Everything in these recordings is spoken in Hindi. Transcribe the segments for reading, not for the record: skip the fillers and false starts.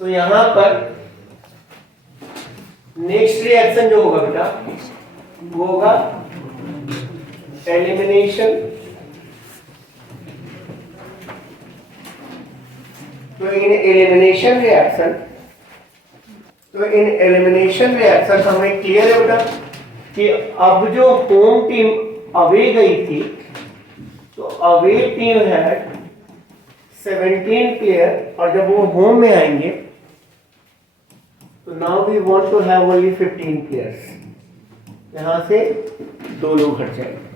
तो यहां पर नेक्स्ट रिएक्शन जो होगा बेटा वो होगा एलिमिनेशन। तो इन एलिमिनेशन रिएक्शन हमें क्लियर है बेटा कि अब जो होम टीम अवे गई थी तो अवे टीम है 17 प्लेयर और जब वो होम में आएंगे तो now we want to have only 15 players, यहां से 2 लोग हट जाएंगे।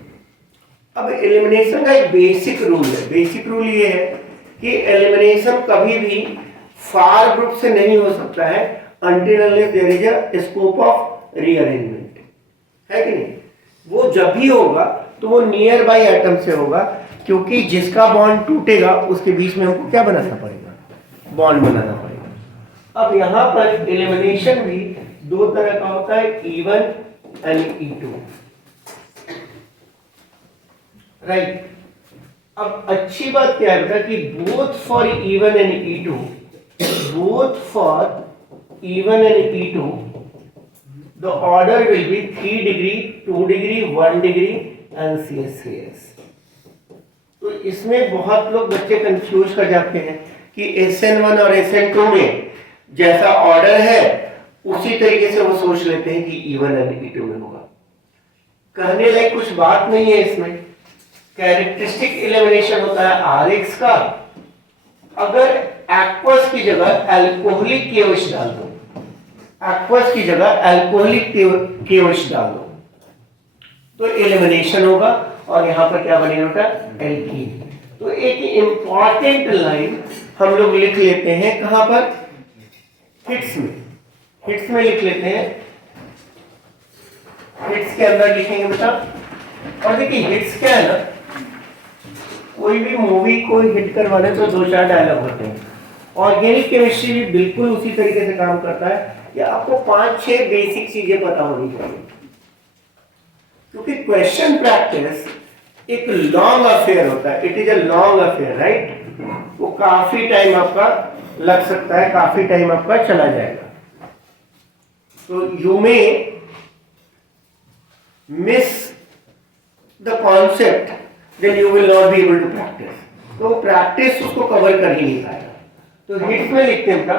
अब एलिमिनेशन का एक बेसिक रूल है, बेसिक रूल ये है कि एलिमिनेशन कभी भी फार ग्रुप से नहीं हो सकता है until unless there is a scope of rearrangement, है कि नहीं। वो जब भी होगा तो वो नियर बाई एटम से होगा, क्योंकि जिसका बॉन्ड टूटेगा उसके बीच में हमको क्या बनाना पड़ेगा, बॉन्ड बनाना पड़ेगा। अब यहां पर एलिमिनेशन भी 2 तरह का होता है, E1 एंड E2, राइट। अब अच्छी बात क्या है बेटा कि both for E1 and E2, both for E1 and E2 the order will be 3 degree, 2 degree, 1 degree and CS3S। तो इसमें बहुत लोग बच्चे कंफ्यूज कर जाते हैं कि SN1 और SN2 में जैसा ऑर्डर है उसी तरीके से वो सोच लेते हैं कि E1 और E2 में होगा। कहने लायक कुछ बात नहीं है इसमें। कैरेक्टरिस्टिक एलिमिनेशन होता है RX का, अगर एक्वस की जगह अल्कोहलिक KOH डाल दो, एक्वस की जगह अल्कोहलिक KOH डाल दो तो एलिमिनेशन होगा और यहां पर क्या बनेगा बेटा, एल्कीन। तो एक इंपॉर्टेंट लाइन हम लोग लिख लेते हैं, कहां पर, हिट्स में, हिट्स में लिख लेते हैं, हिट्स के अंदर लिखेंगे बेटा। और देखिए हिट्स क्या है ना, कोई भी मूवी को हिट करवाने तो 2-4 डायलॉग होते हैं। ऑर्गेनिक केमिस्ट्री भी बिल्कुल उसी तरीके से काम करता है कि आपको 5-6 बेसिक चीजें पता होनी चाहिए, क्योंकि क्वेश्चन प्रैक्टिस एक लॉन्ग अफेयर होता है, it is a long affair, right. वो काफी टाइम आपका लग सकता है, काफी टाइम आपका चला जाएगा। तो you may miss the concept, then you will not be able to practice। तो प्रैक्टिस उसको कवर कर ही नहीं पाएगा। तो हिट्स में लिखते हैं बेटा,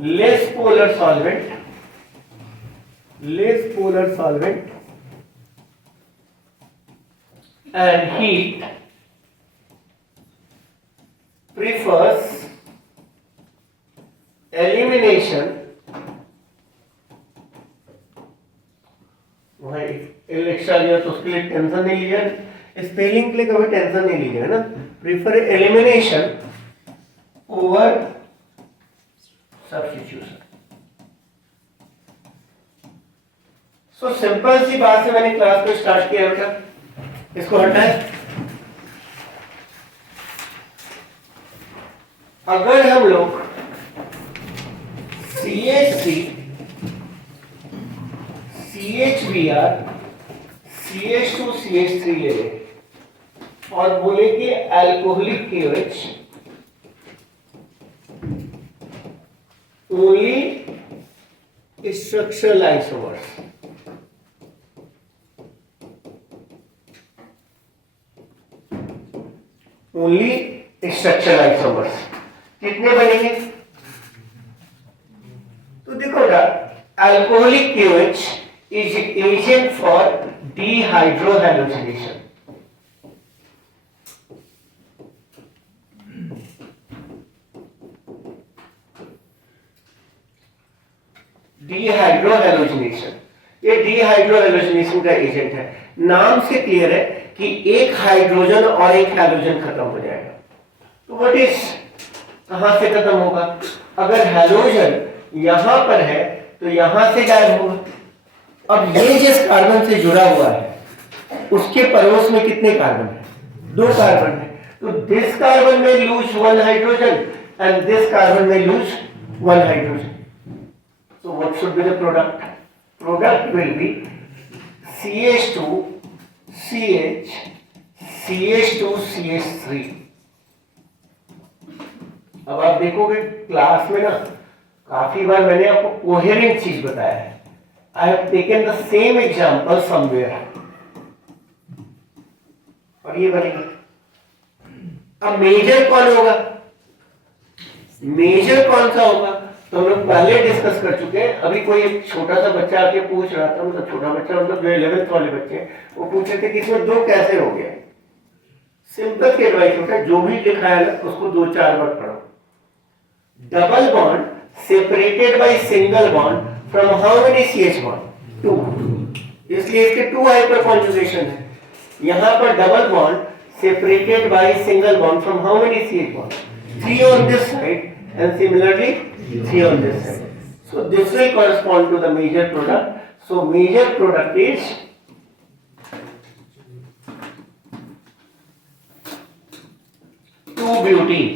less polar solvent, less polar solvent and heat prefers elimination. Extra लिया तो उसके लिए टेंशन नहीं लिया, स्पेलिंग के लिए कभी टेंशन नहीं लीजिएगा ना। Prefer elimination over substitution. So simple सी बात से मैंने क्लास को स्टार्ट किया बेटा, इसको हटाए। अगर हम लोग CH3 CHBr CH2 CH3 ले लें और बोले कि alcoholic KOH only structural isomers, only structural isomers कितने बनेंगे? तो देखो बेटा, alcoholic KOH is agent for dehydrohallucination। डीहाइड्रोहैलोजिनेशन, ये डीहाइड्रोहैलोजिनेशन का एजेंट है। नाम से क्लियर है कि एक हाइड्रोजन और एक हैलोजन खत्म हो जाएगा। तो व्हाट इज, कहां से खत्म होगा? अगर हैलोजन यहां पर है तो यहां से गायब होगा। अब ये जिस कार्बन से जुड़ा हुआ है उसके पड़ोस में कितने कार्बन है? 2 कार्बन है। तो दिस कार्बन में lose 1 hydrogen and this carbon में lose 1 hydrogen. So what should be the product? Product will be CH2 CH CH2 CH3। अब आप देखोगे क्लास में ना काफी बार मैंने आपको कोहेरेंट चीज बताया है. I have taken the same example somewhere और ये बनेगा. अब मेजर कौन होगा? मेजर कौन सा होगा? तो हम लोग पहले डिस्कस कर चुके हैं. अभी कोई एक छोटा सा बच्चा आके पूछ रहा था, मतलब छोटा बच्चा मतलब जो 11th वाले बच्चे हैं, वो पूछ रहे थे कि इसमें दो कैसे हो गया. सिंपल सी एडवाइस होता है, जो भी लिखा है ना उसको 2-4 बार पढ़ो. Double bond separated by single bond from how many CH bond? 2. इसलिए इसके 2 हाइपर कॉन्जुगेशन है. यहां पर double bond separated by single bond from how many CH bonds? 3 on this side and similarly 3 on this side. So this will correspond to the major product. So major product is 2-butene.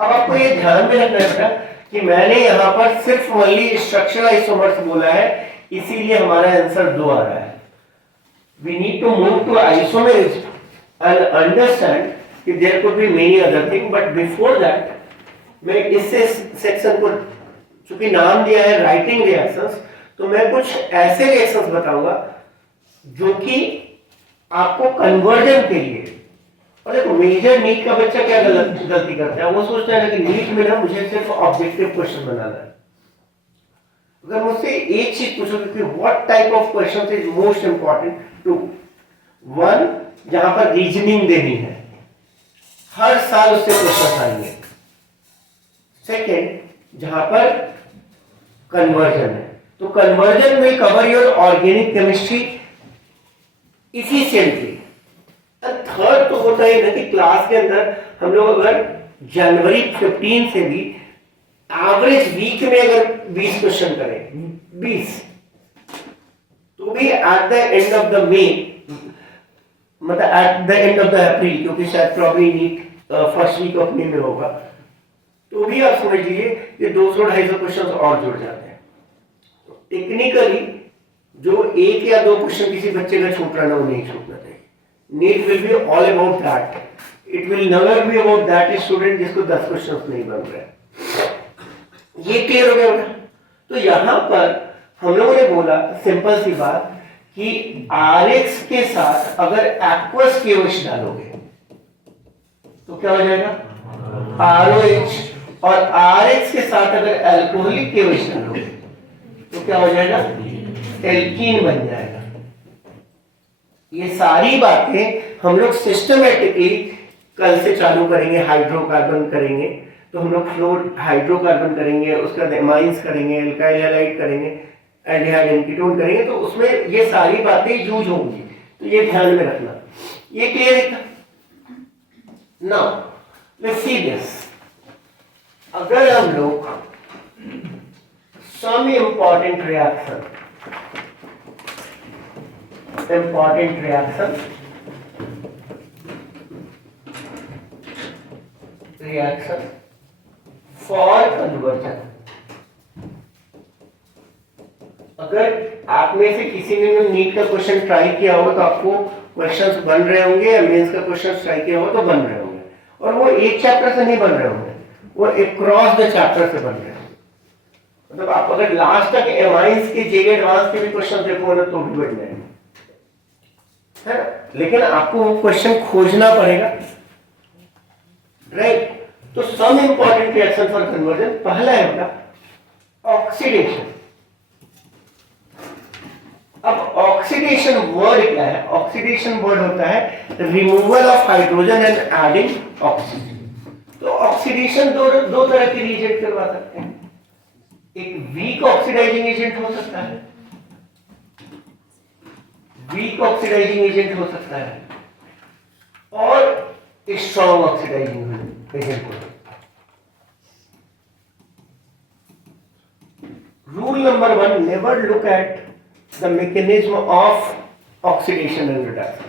अब आपको ये ध्यान में रखना है बेटा कि मैंने यहाँ पर सिर्फ ओनली स्ट्रक्चरल आइसोमर्स बोला है, इसीलिए हमारा आंसर 2 आ रहा है. We need to move to isomerism and understand कि there could be many other things, but before that मैं इस सेक्शन को चूंकि नाम दिया है राइटिंग रिएक्शंस, तो मैं कुछ ऐसे रिएक्शंस बताऊंगा जो कि आपको कन्वर्जन के लिए. और देखो मेजर नीट का बच्चा क्या गलती करता है, वो सोचता है ना कि नीट में ना मुझे सिर्फ ऑब्जेक्टिव क्वेश्चन बनाना है. अगर मुझसे एक चीज पूछोगे कि what type of question is most important to, 1 जहां पर रीजनिंग देनी है, हर साल उससे क्वेश्चन आएंगे. सेकेंड जहां पर कन्वर्जन है, तो कन्वर्जन में cover your organic chemistry efficiently. Third तो होता है ना कि क्लास के अंदर हम लोग अगर जनवरी 15 से भी एवरेज वीक में अगर 20 क्वेश्चन करें, 20, तो भी at the end of the May, मतलब at the end of the April, क्योंकि शायद probably NEET first week of May में होगा, तो भी आप समझ लीजिए ये 200-250 क्वेश्चन और जुड़ जाते हैं. तो टेक्निकली जो 1 या 2 क्वेश्चन किसी बच्चे का छूट रहा है वो नहीं छूटना चाहिए. NEET will be all about that. It will never be about that student जिसको 10 क्वेश्चन नहीं बन रहे. ये क्लियर हो गया. तो यहां पर हम लोगों ने बोला सिंपल सी बात कि RX के साथ अगर एक्वस KOH डालोगे तो क्या हो जाएगा? ROH. और RX के साथ अगर अल्कोहलिक KOH डालोगे तो क्या हो जाएगा? एल्कीन बन जाएगा. ये सारी बातें हम लोग सिस्टमेटिकली कल से चालू करेंगे. हाइड्रोकार्बन करेंगे तो हम लोग फ्लोर हाइड्रोकार्बन करेंगे, उसके बाद एमाइंस करेंगे, एल्काइल हैलाइड करेंगे, एल्डिहाइड एंड कीटोन करेंगे. तो उसमें ये सारी बातें यूज होंगी, तो ये ध्यान में रखना. ये क्लियर है? Now let's see this. अगर हम लोग some important reaction for conversion, अगर आप में से किसी ने नीट का क्वेश्चन ट्राई किया होगा तो आपको क्वेश्चंस बन रहे होंगे, या मेंस का क्वेश्चन ट्राई किया होगा तो बन रहे होंगे. और वो एक चैप्टर से नहीं बन रहे होंगे, वो अक्रॉस द चैप्टर से बन रहे हैं. मतलब आप अगर लास्ट तक एमाइंस के जेई एडवांस के भी क्वेश्चन देखो ना तो भी बन जाएंगे, है ना. लेकिन आपको वो क्वेश्चन खोजना पड़ेगा, राइट. तो some important reaction for conversion, पहला है बेटा ऑक्सीडेशन. अब ऑक्सीडेशन वर्ड क्या है? ऑक्सीडेशन वर्ड होता है removal of hydrogen and adding oxygen. तो ऑक्सीडेशन दो तरह के रिएजेंट करवा सकते हैं. एक वीक ऑक्सीडाइजिंग एजेंट हो सकता है, वीक ऑक्सीडाइजिंग एजेंट हो सकता है, और स्ट्रॉन्ग ऑक्सीडाइजिंग एजेंट हो सकता है. Rule number 1, never look at the mechanism of oxidation and reduction,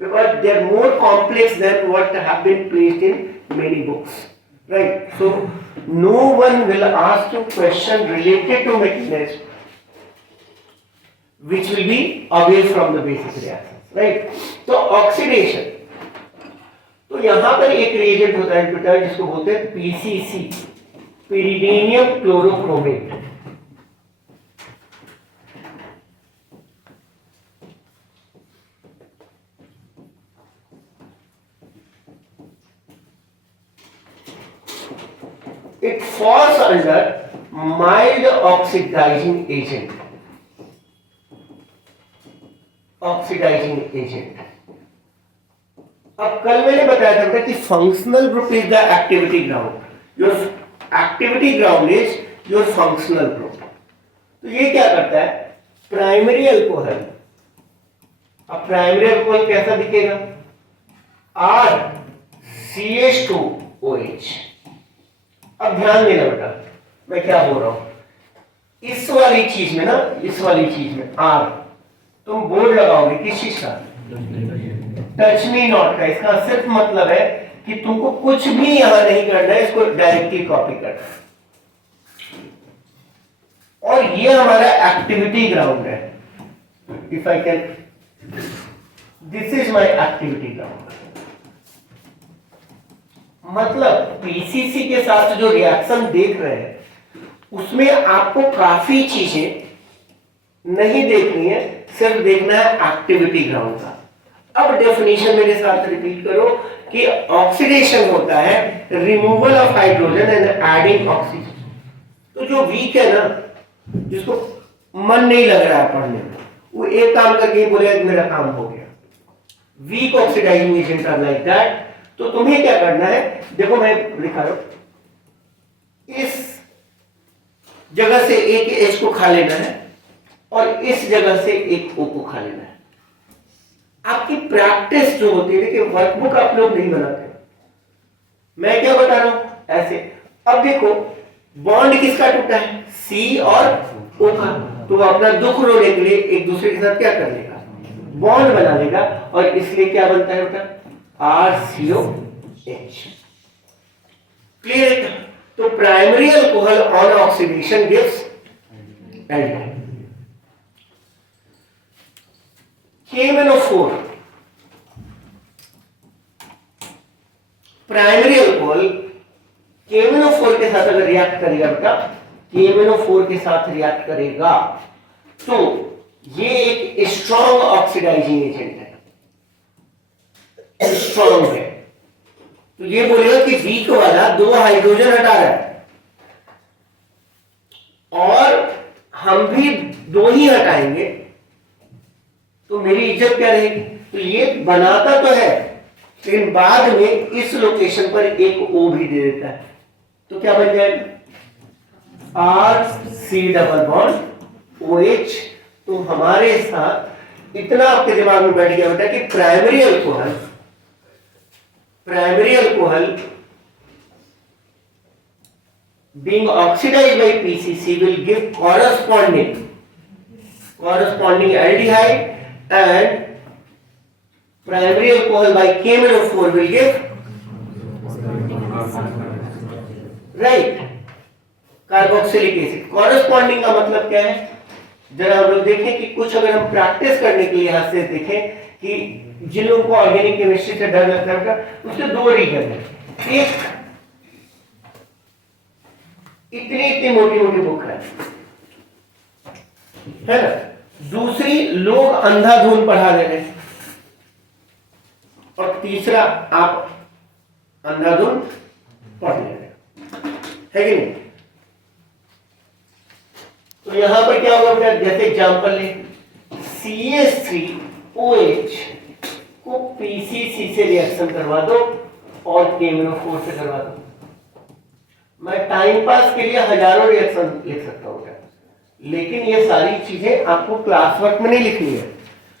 because they are more complex than what have been placed in many books, right? So no one will ask you question related to mechanism which will be away from the basic reactions, right? So oxidation, तो यहां पर एक reagent होता है बेटा जिसको बोलते हैं PCC, pyridinium chlorochromate. It falls under mild oxidizing agent. Oxidizing agent. अब कल मैंने बताया था कि functional group is the activity ground. Your activity ground is your functional group. तो ये क्या करता है? Primary alcohol. अब प्राइमरी अल्कोहल कैसा दिखेगा? RCH2OH. अब ध्यान देना बेटा, मैं क्या बोल रहा हूं. इस वाली चीज में ना, इस वाली चीज में R तुम बोर्ड लगाओगे किस चीज का? टच मी नॉट का. इसका सिर्फ मतलब है कि तुमको कुछ भी यहां नहीं करना है, इसको डायरेक्टली कॉपी करना है. और ये हमारा एक्टिविटी ग्राउंड है. If I can, this is my activity ground. मतलब पीसीसी के साथ जो रिएक्शन देख रहे हैं उसमें आपको काफी चीजें नहीं देखनी है, सिर्फ देखना है एक्टिविटी ग्राउंड का. अब डेफिनेशन मेरे साथ रिपीट करो कि ऑक्सीडेशन होता है removal of hydrogen and adding oxygen. तो जो वीक है ना, जिसको मन नहीं लग रहा है पढ़ने में, वो एक काम करके बोले मेरा काम हो गया. Weak oxidising agent are like that. तो तुम्हें क्या करना है, देखो मैं लिखा रहा हूं, इस जगह से एक एच को खा लेना है और इस जगह से एक ओ को खा लेना है. आपकी प्रैक्टिस जो होती है, देखिए वर्कबुक आप लोग नहीं बनाते, मैं क्या बता रहा हूं ऐसे. अब देखो बॉन्ड किसका टूटा है? सी और ओ का. तो वो अपना दुख रोने के लिए एक दूसरे के साथ क्या कर लेगा? बॉन्ड बना लेगा. और इसलिए क्या बनता है बेटा? RCOH. क्लियर है? तो primary alcohol on oxidation gives aldehyde. KMnO4. Primary alcohol KMnO4 के साथ अगर रिएक्ट करेगा बेटा, KMnO4 के साथ रिएक्ट करेगा तो ये एक स्ट्रॉन्ग ऑक्सीडाइजिंग एजेंट है, स्ट्रॉन्ग है. तो ये बोलेगा कि वीक वाला 2 हाइड्रोजन हटा रहा है और हम भी 2 ही हटाएंगे, तो मेरी इज्जत क्या रहेगी? तो ये बनाता तो है लेकिन बाद में इस लोकेशन पर एक ओ भी दे देता है. तो क्या बन जाएगा? RC double bond OH. तो हमारे साथ इतना आपके दिमाग में बैठ गया बेटा कि primary alcohol being oxidized by PCC will give corresponding aldehyde, and primary alcohol by KMnO4 will give right carboxylic acid. Corresponding का मतलब क्या है? जरा हम लोग देखें कि कुछ अगर हम प्रैक्टिस करने के लिए यहां से देखें कि जिन लोगों को ऑर्गेनिक केमिस्ट्री से डर लगता है उसके 2 रीजन है. एक इतनी मोटी बुक है ना. दूसरी लोग अंधाधुंध पढ़ा दे रहे हैं. और तीसरा आप अंधाधुंध पढ़ ले रहे है कि नहीं. तो यहां पर क्या होगा बेटा? जैसे एग्जांपल ले, CH3OH को PCC से रिएक्शन करवा दो और KMnO4 से करवा दो. मैं टाइम पास के लिए हजारों रिएक्शन लिख सकता हूं, लेकिन ये सारी चीजें आपको क्लास वर्क में नहीं लिखनी है,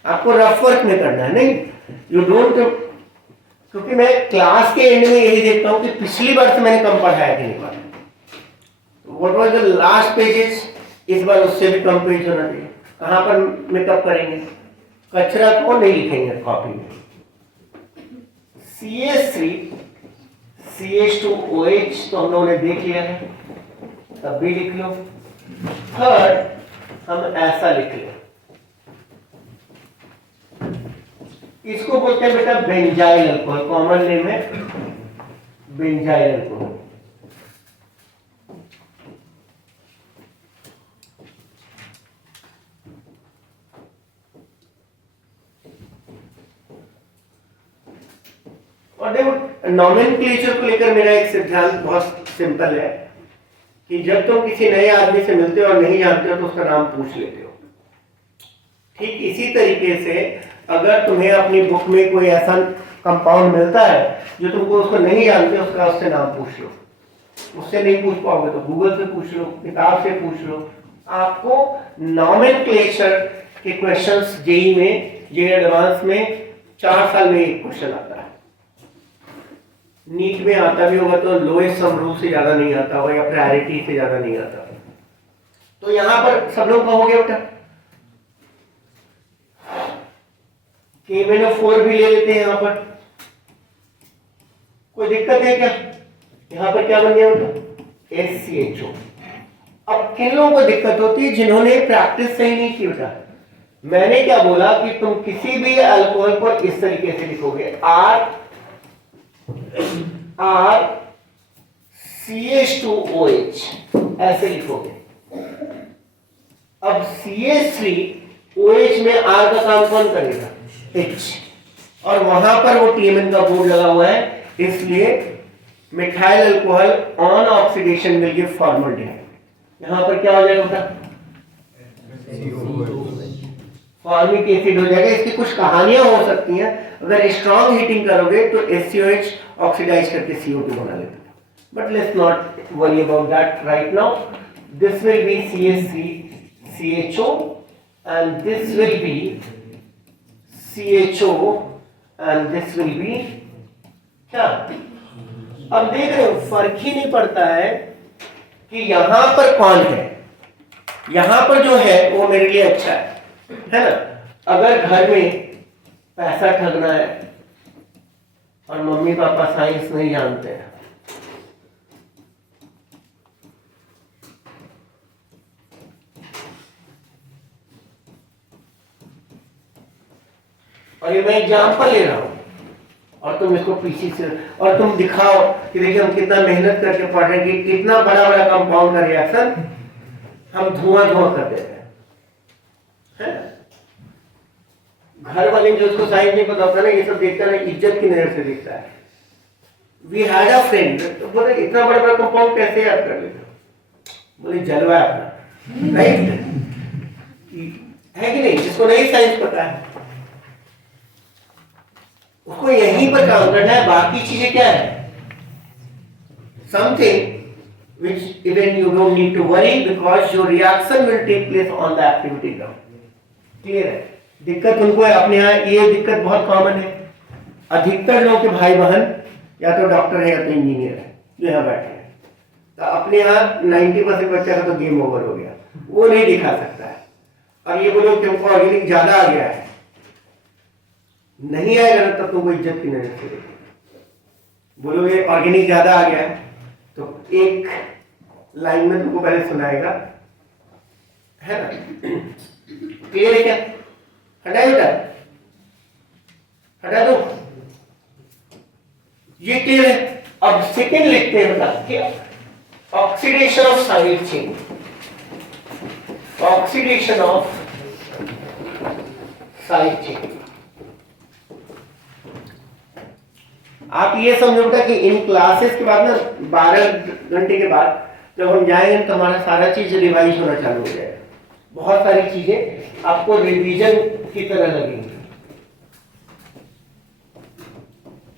आपको रफ वर्क में करना है. नहीं, यू डोंट. क्योंकि मैं क्लास के एंड में यही देखता हूं कि पिछली बार से मैंने कम पढ़ाया कि नहीं पढ़ाया. What was the last pages, इस बार उससे भी कम पेज होना चाहिए. कहां पर मेकअप करेंगे? कचरा को नहीं लिखेंगे कॉपी में. CH3 CH2OH तो हम लोगों ने देख लिया है, तब भी लिख लो. थर्ड हम ऐसा लिख लें, इसको बोलते हैं बेटा बेंजाइल अल्कोहल. कॉमन नेम है बेंजाइल अल्कोहल. और देखो नॉमेनक्लेचर को लेकर मेरा एक सिद्धांत बहुत सिंपल है कि जब तुम किसी नए आदमी से मिलते हो और नहीं जानते हो तो उसका नाम पूछ लेते हो। ठीक इसी तरीके से अगर तुम्हें अपनी बुक में कोई ऐसा कंपाउंड मिलता है जो तुमको उसको नहीं जानते, उसका उससे नाम पूछ लो। उससे नहीं पूछ पाओगे तो गूगल से पूछ लो, किताब से पूछ लो। आपको नॉमेनक्लेचर के क्वेश्चंस जेईई में, जेईई एडवांस में 4 साल में एक क्वेश्चन आता है। नीट में आता भी होगा तो लोएस्ट सम रूल से ज्यादा नहीं आता होगा या प्रायोरिटी से ज्यादा नहीं आता। तो यहां पर सब लोग कहोगे बेटा KMnO4 भी ले लेते हैं। यहां पर कोई दिक्कत है क्या? यहां पर क्या बन गया बेटा? SCHO। अब किन लोगों को दिक्कत होती है? जिन्होंने प्रैक्टिस सही नहीं की बेटा। मैंने क्या बोला कि तुम किसी भी अल्कोहल को इस तरीके से लिखोगे, RCH2OH ऐसे लिखोगे। अब CH3OH में R का काम कौन करेगा? H। और वहां पर वो TMN का बोर्ड लगा हुआ है, इसलिए methyl alcohol on oxidation will give formaldehyde. यहां पर क्या हो जाएगा बेटा? फॉर्मिक एसिड हो जाएगा। इसकी कुछ कहानियां हो सकती हैं। अगर स्ट्रॉन्ग हीटिंग करोगे तो SCOH ऑक्सीडाइज करके CO2 बना लेते हैं। But let's not worry about that right now. This will be CH3CHO and this will be CHO and this will be क्या? अब देख रहे हो फर्क ही नहीं पड़ता है कि यहां पर कौन है। यहां पर जो है वो मेरे लिए अच्छा है ना। अगर घर में पैसा ठगना है और मम्मी पापा साइंस नहीं जानते हैं, और ये मैं एग्जाम्पल ले रहा हूं और तुम इसको पीछे से और तुम दिखाओ कि देखिए हम कितना मेहनत करके पढ़ रहे हैं कि कितना बड़ा बड़ा कंपाउंड का रिएक्शन हम धुआं कर देते हैं। घर वाले जो उसको साइंस नहीं पता होता ना, ये सब देखता है ना, इज्जत की नजर से देखता है। वी हैड अ फ्रेंड, तो बोले इतना बड़ा बड़ा कंपाउंड कैसे याद कर लेते हो? बोले जलवा है अपना, राइट है कि नहीं? जिसको नहीं साइंस पता है उसको यहीं पर काम करना है। बाकी चीजें क्या है? Something which even you don't need to worry because your reaction will take place on the activity ground। Clear है? दिक्कत उनको है अपने यहाँ, ये दिक्कत बहुत कॉमन है। अधिकतर लोगों के भाई बहन या तो डॉक्टर है या तो इंजीनियर है जो यहाँ बैठे हैं। तो अपने यहाँ 90% बच्चा का तो गेम ओवर हो गया, वो नहीं दिखा सकता है। और ये बोलो कि हमको ऑर्गेनिक ज्यादा आ गया है, नहीं आएगा ना तब तुमको इज्जत की नजर से देखो। बोलो ये ऑर्गेनिक ज्यादा आ गया है तो एक लाइन में तुमको पहले सुनाएगा, है ना? क्लियर है क्या? हटा बेटा, हटा दो। ये क्लियर है? अब सेकेंड लिखते हैं बेटा कि oxidation of side chain, oxidation of side chain. आप ये समझो बेटा कि इन क्लासेस के बाद ना 12 घंटे के बाद जब हम जाएंगे तो हमारा सारा चीज रिवाइज होना चालू हो जाएगा। बहुत सारी चीजें आपको रिवीजन की तरह लगेंगी।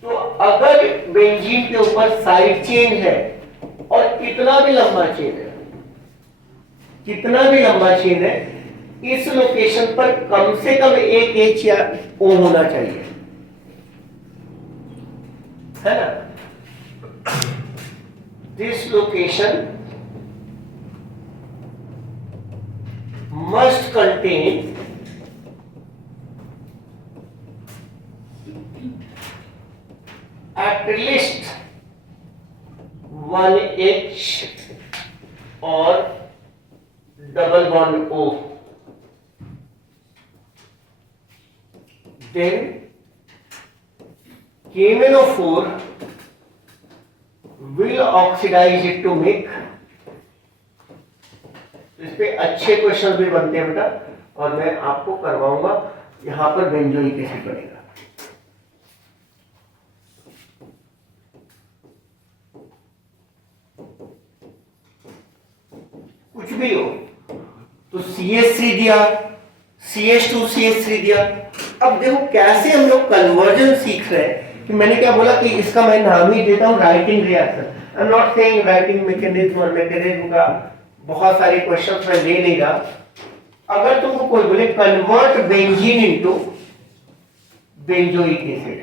तो अगर बेंजीन के ऊपर साइड चेन है और कितना भी लंबा चेन है, कितना भी लंबा चेन है, इस लोकेशन पर कम से कम एक H या O होना चाहिए, है ना? This location must contain at least one H or double bond O. Then KMnO4 will oxidize it to make। इस पे अच्छे क्वेश्चन भी बनते हैं बेटा और मैं आपको करवाऊंगा। यहां पर बेंजोइक एसिड बनेगा। कुछ भी हो, तो CH3 दिया, CH2 CH3 दिया। अब देखो कैसे हम लोग कन्वर्जन सीख रहे हैं कि मैंने क्या बोला कि इसका मैं नाम ही देता हूं writing reaction. I am not saying writing mechanism और मैकेनिज्म का बहुत सारे क्वेश्चंस मैं ले नहीं रहा। अगर तुमको कोई बोले convert benzene into benzoic acid,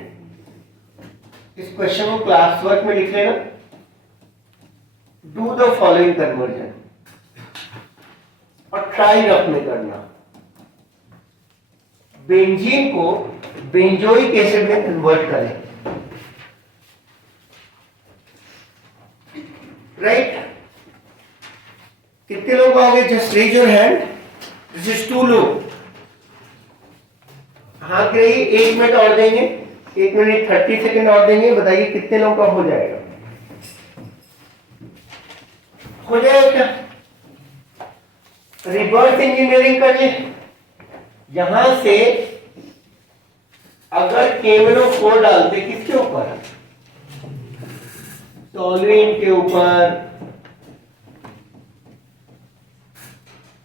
इस क्वेश्चन को क्लास वर्क में लिख लेना, डू द फॉलोइंग कन्वर्जन और ट्राई रफ में करना। बेंजीन को बेंजोइक एसिड में कन्वर्ट करें, राइट? कितने लोग आओगे? Just raise your hand. This is 2 लोग। हाथ रही, 1 मिनट और देंगे, 1 मिनट 30 सेकेंड और देंगे। बताइए कितने लोगों का हो जाएगा? हो जाएगा क्या? रिवर्स इंजीनियरिंग कर ले। यहां से अगर KMnO4 डालते किसके ऊपर? टोल्यूइन के ऊपर,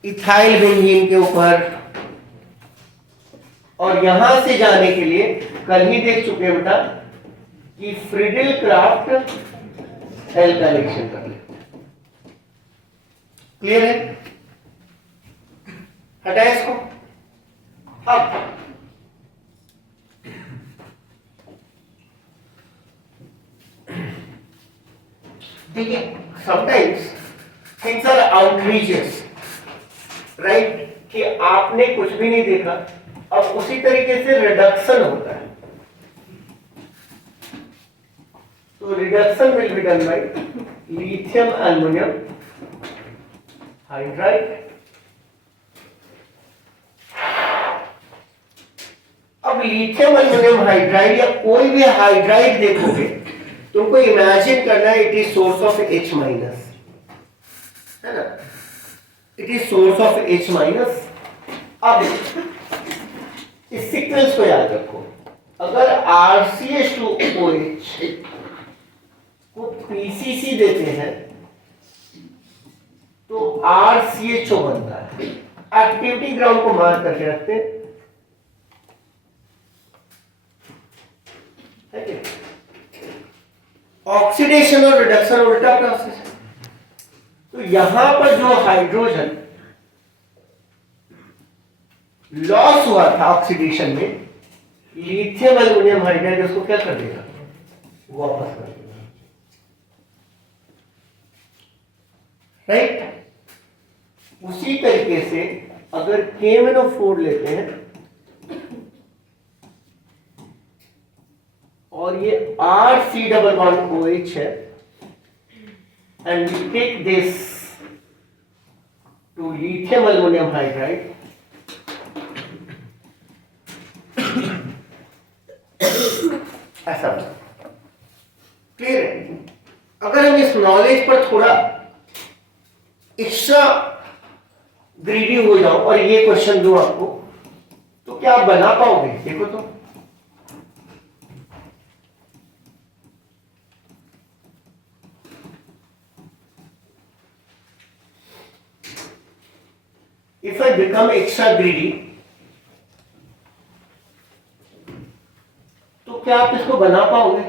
इथाइल बेंजीन के ऊपर, और यहां से जाने के लिए कल ही देख चुके हैं बेटा कि फ्रीडिल क्राफ्ट एल्काइलेशन कर ले। क्लियर है? हटाए इसको। अब देखिए, समटाइम्स थिंग्स आर आउटरीचेस, राइट? कि आपने कुछ भी नहीं देखा, अब उसी तरीके से रिडक्शन होता है। तो reduction will be done by lithium aluminium hydride. अब लिथियम एल्युमिनियम हाइड्राइड या कोई भी हाइड्राइड देखोगे, तुमको इमेजिन करना है it is source of H minus, है ना? It is source of H minus. अब इस सीक्वेंस को याद रखो। अगर RCH2OH को PCC देते हैं तो RCHO बनता है। एक्टिविटी ग्राउंड को मार्क करके रखते हैं, ऑक्सीडेशन और रिडक्शन उल्टा प्रोसेस है। तो यहां पर जो हाइड्रोजन लॉस हुआ था ऑक्सीडेशन में, लिथियम एल्युमिनियम हाइड्राइड उसको क्या कर देगा? वापस कर देगा, राइट? उसी तरीके से अगर KMnO4 लेते हैं और ये RC डबल बॉन्ड OH है, and we take this to lithium aluminum hydride, ऐसा क्लियर है? अगर हम इस नॉलेज पर थोड़ा एक्स्ट्रा ग्रीडी हो जाओ और ये क्वेश्चन दूं आपको, तो क्या आप बना पाओगे? देखो तो, if I become extra greedy, तो क्या आप इसको बना पाओगे?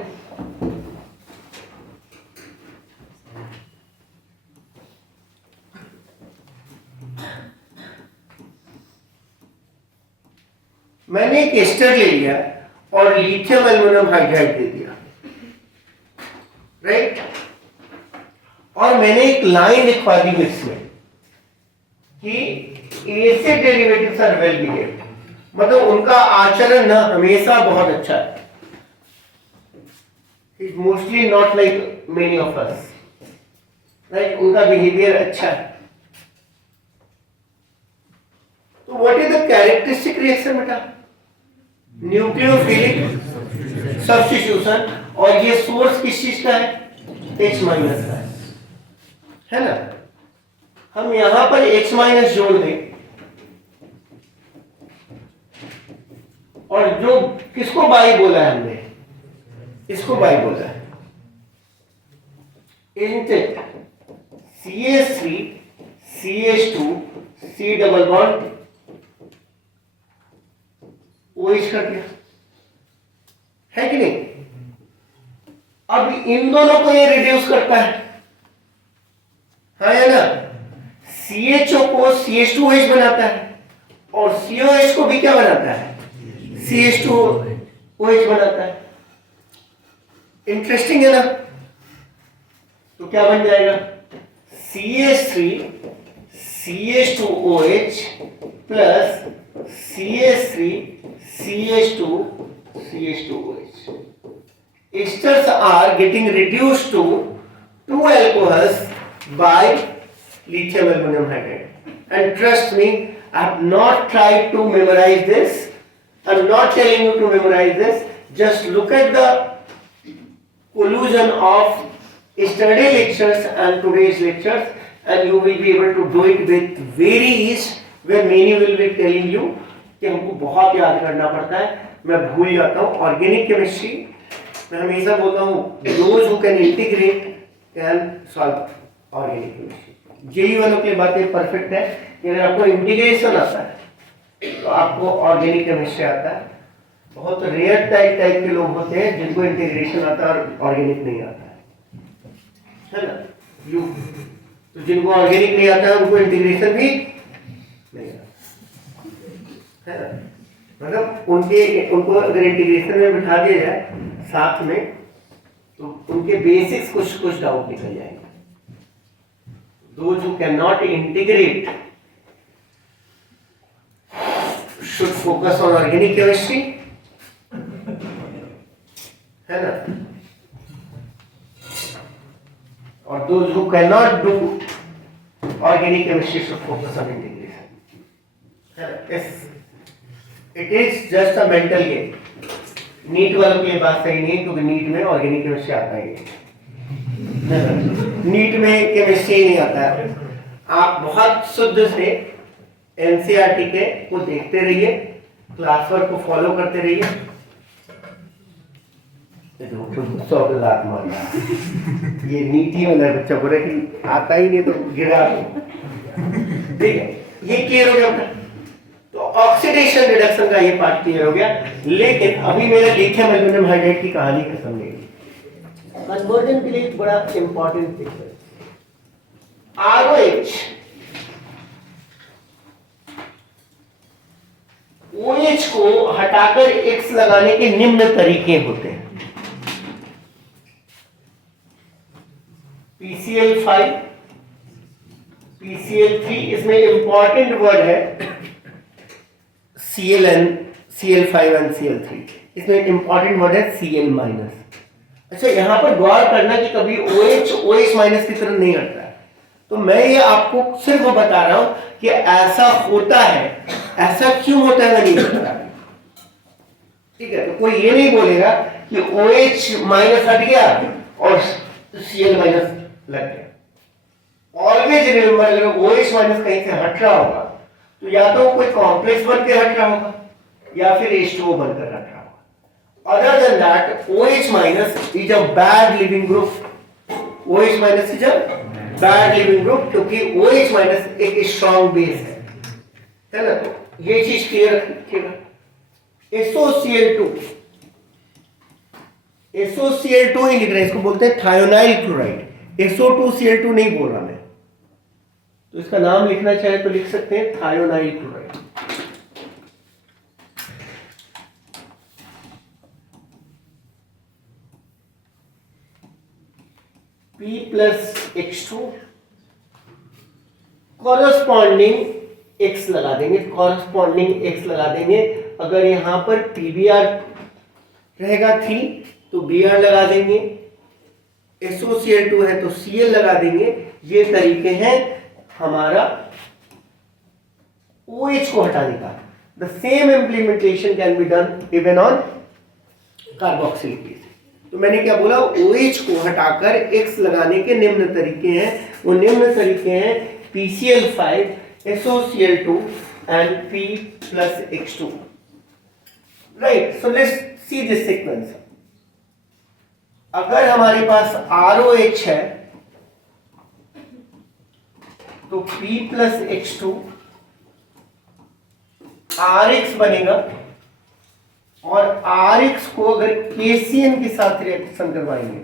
मैंने एक एस्टर ले लिया और लिथियम एल्युमिनियम हाइड्राइड दे दिया, राइट? और मैंने एक लाइन लिखवा दी मिक्स में कि ए से डेरिवेटिव्स आर वेल बिहेव्ड, मतलब उनका आचरण ना हमेशा बहुत अच्छा है। It's mostly not like many of us, right? उनका बिहेवियर अच्छा है। तो what is the characteristic reaction बेटा? न्यूक्लियोफिलिक सब्स्टिट्यूशन, और ये सोर्स किस चीज का है? H माइनस का है ना? हम यहां पर H माइनस जोड़ दें और जो किसको बाई बोला है हमने? इसको बाई बोला है। Intake CH3 CH2 C double bond OH कर दिया, है कि नहीं? अब इन दोनों को ये रिड्यूस करता है, हाँ या ना? CHO को CH2OH बनाता है और COH को भी क्या बनाता है? CH2OH बनाता है। इंटरेस्टिंग है ना? तो क्या बन जाएगा? CH3 CH2OH plus CH3 CH2 CH2OH. Esters are getting reduced to 2 alcohols by lithium aluminum hydride. And trust me, I have not tried to memorize this. I am not telling you to memorize this. Just look at the collusion of yesterday lectures and today's lectures, and you will be able to do it with very ease. Where many will be telling you कि हमको बहुत याद करना पड़ता है, मैं भूल जाता हूँ। ऑर्गेनिक केमिस्ट्री मैं हमेशा बोलता हूँ, those who can integrate can solve organic chemistry. JEE वालों के लिए बातें परफेक्ट है कि अगर आपको इंटीग्रेशन आता है तो आपको ऑर्गेनिक केमिस्ट्री आता है। बहुत रेयर टाइप के लोग होते हैं जिनको इंटीग्रेशन आता है और ऑर्गेनिक नहीं आता है ना? तो जिनको ऑर्गेनिक नहीं आता है उनको इंटीग्रेशन भी नहीं आता है ना? मतलब उनको अगर इंटीग्रेशन में बिठा दिया जाए साथ में तो उनके बेसिक्स कुछ डाउट निकल जाएंगे। Those who cannot integrate should focus on organic chemistry, है ना? और those who cannot do organic chemistry should focus on integration, है ना? Yes, it is just a mental game. NEET वालों के लिए बात सही नहीं है क्योंकि नीट में ऑर्गेनिक केमिस्ट्री आता ही नहीं, नीट में केमिस्ट्री नहीं आता है। आप बहुत शुद्ध से एनसीईआरटी के को देखते रहिए, क्लास वर्क को फॉलो करते रहिए। ये नीति वाला बच्चा बोले कि आता ही नहीं तो गिरा, ठीक है? ये क्लियर हो गया। तो ऑक्सीडेशन रिडक्शन का ये पार्ट क्लियर हो गया, लेकिन अभी मेरा लिथियम एल्यूमिनियम हाइड्राइड की कहानी खत्म नहीं हुई। कन्वर्जन के लिए बड़ा इंपॉर्टेंट थिंग है ROH। OH को हटाकर X लगाने के निम्न तरीके होते हैं। PCl5 PCl3, इसमें इंपॉर्टेंट वर्ड है CLN CL5 और CL3, इसमें इंपॉर्टेंट वर्ड है Cl-। अच्छा, यहां पर गौर करना कि कभी OH की तरह नहीं हटता है, तो मैं ये आपको सिर्फ बता रहा हूं कि ऐसा होता है। ऐसा क्यों होता है मैं नहीं बता रहा, ठीक है? तो कोई ये नहीं बोलेगा कि OH- हट गया और Cl- लग गया। ऑलवेज रिमेंबर, अगर OH- कहीं से हट रहा होगा तो या तो कोई कॉम्प्लेक्स बन के हट रहा होगा या फिर H2O बनकर हट रहा होगा। Other than that, OH- is a bad living group. OH- is a bad living group क्योंकि OH- एक स्ट्रॉन्ग बेस है ना? तो ये चीज क्लियर रखिएगा। SOCl2 ही लिख रहे हैं, इसको बोलते हैं थायोनाइल क्लोराइड। SO2Cl2 नहीं बोल रहा मैं, तो इसका नाम लिखना चाहे तो लिख सकते हैं thionyl chloride. P+H2 corresponding X लगा देंगे, कॉरस्पॉन्डिंग X लगा देंगे। अगर यहां पर PBr रहेगा 3 तो Br लगा देंगे, SOCl2 है तो Cl लगा देंगे। ये तरीके हैं हमारा OH को हटाने का। The same implementation can be done even on carboxylic acid। तो मैंने क्या बोला, OH को हटाकर X लगाने के निम्न तरीके हैं। वो निम्न तरीके हैं PCl5, SOCl2 and P+H2। Right, so let's see this sequence। अगर हमारे पास ROH है तो P प्लस H2 RX बनेगा, और RX को अगर KCN के साथ रिएक्शन करवाएंगे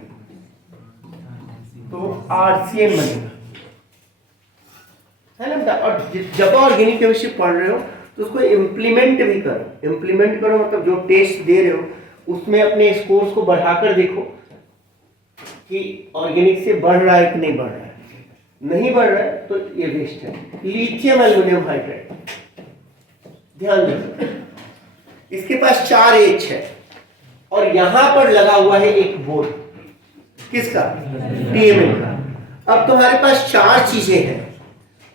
तो RCN बनेगा, है ना। और जब ऑर्गेनिक केमिस्ट्री पढ़ रहे हो तो उसको इम्प्लीमेंट भी करो। इम्प्लीमेंट करो मतलब जो टेस्ट दे रहे हो उसमें अपने स्कोर्स को बढ़ाकर देखो कि ऑर्गेनिक से बढ़ रहा है कि नहीं बढ़ रहा है। नहीं बढ़ रहा है तो ये वेस्ट है। लिथियम एल्युमिनियम हाइड्राइड, ध्यान रखो, इसके पास 4 H है और यहां पर लगा हुआ है एक बोर्ड, किसका? TMN का। अब तुम्हारे पास 4 चीजें हैं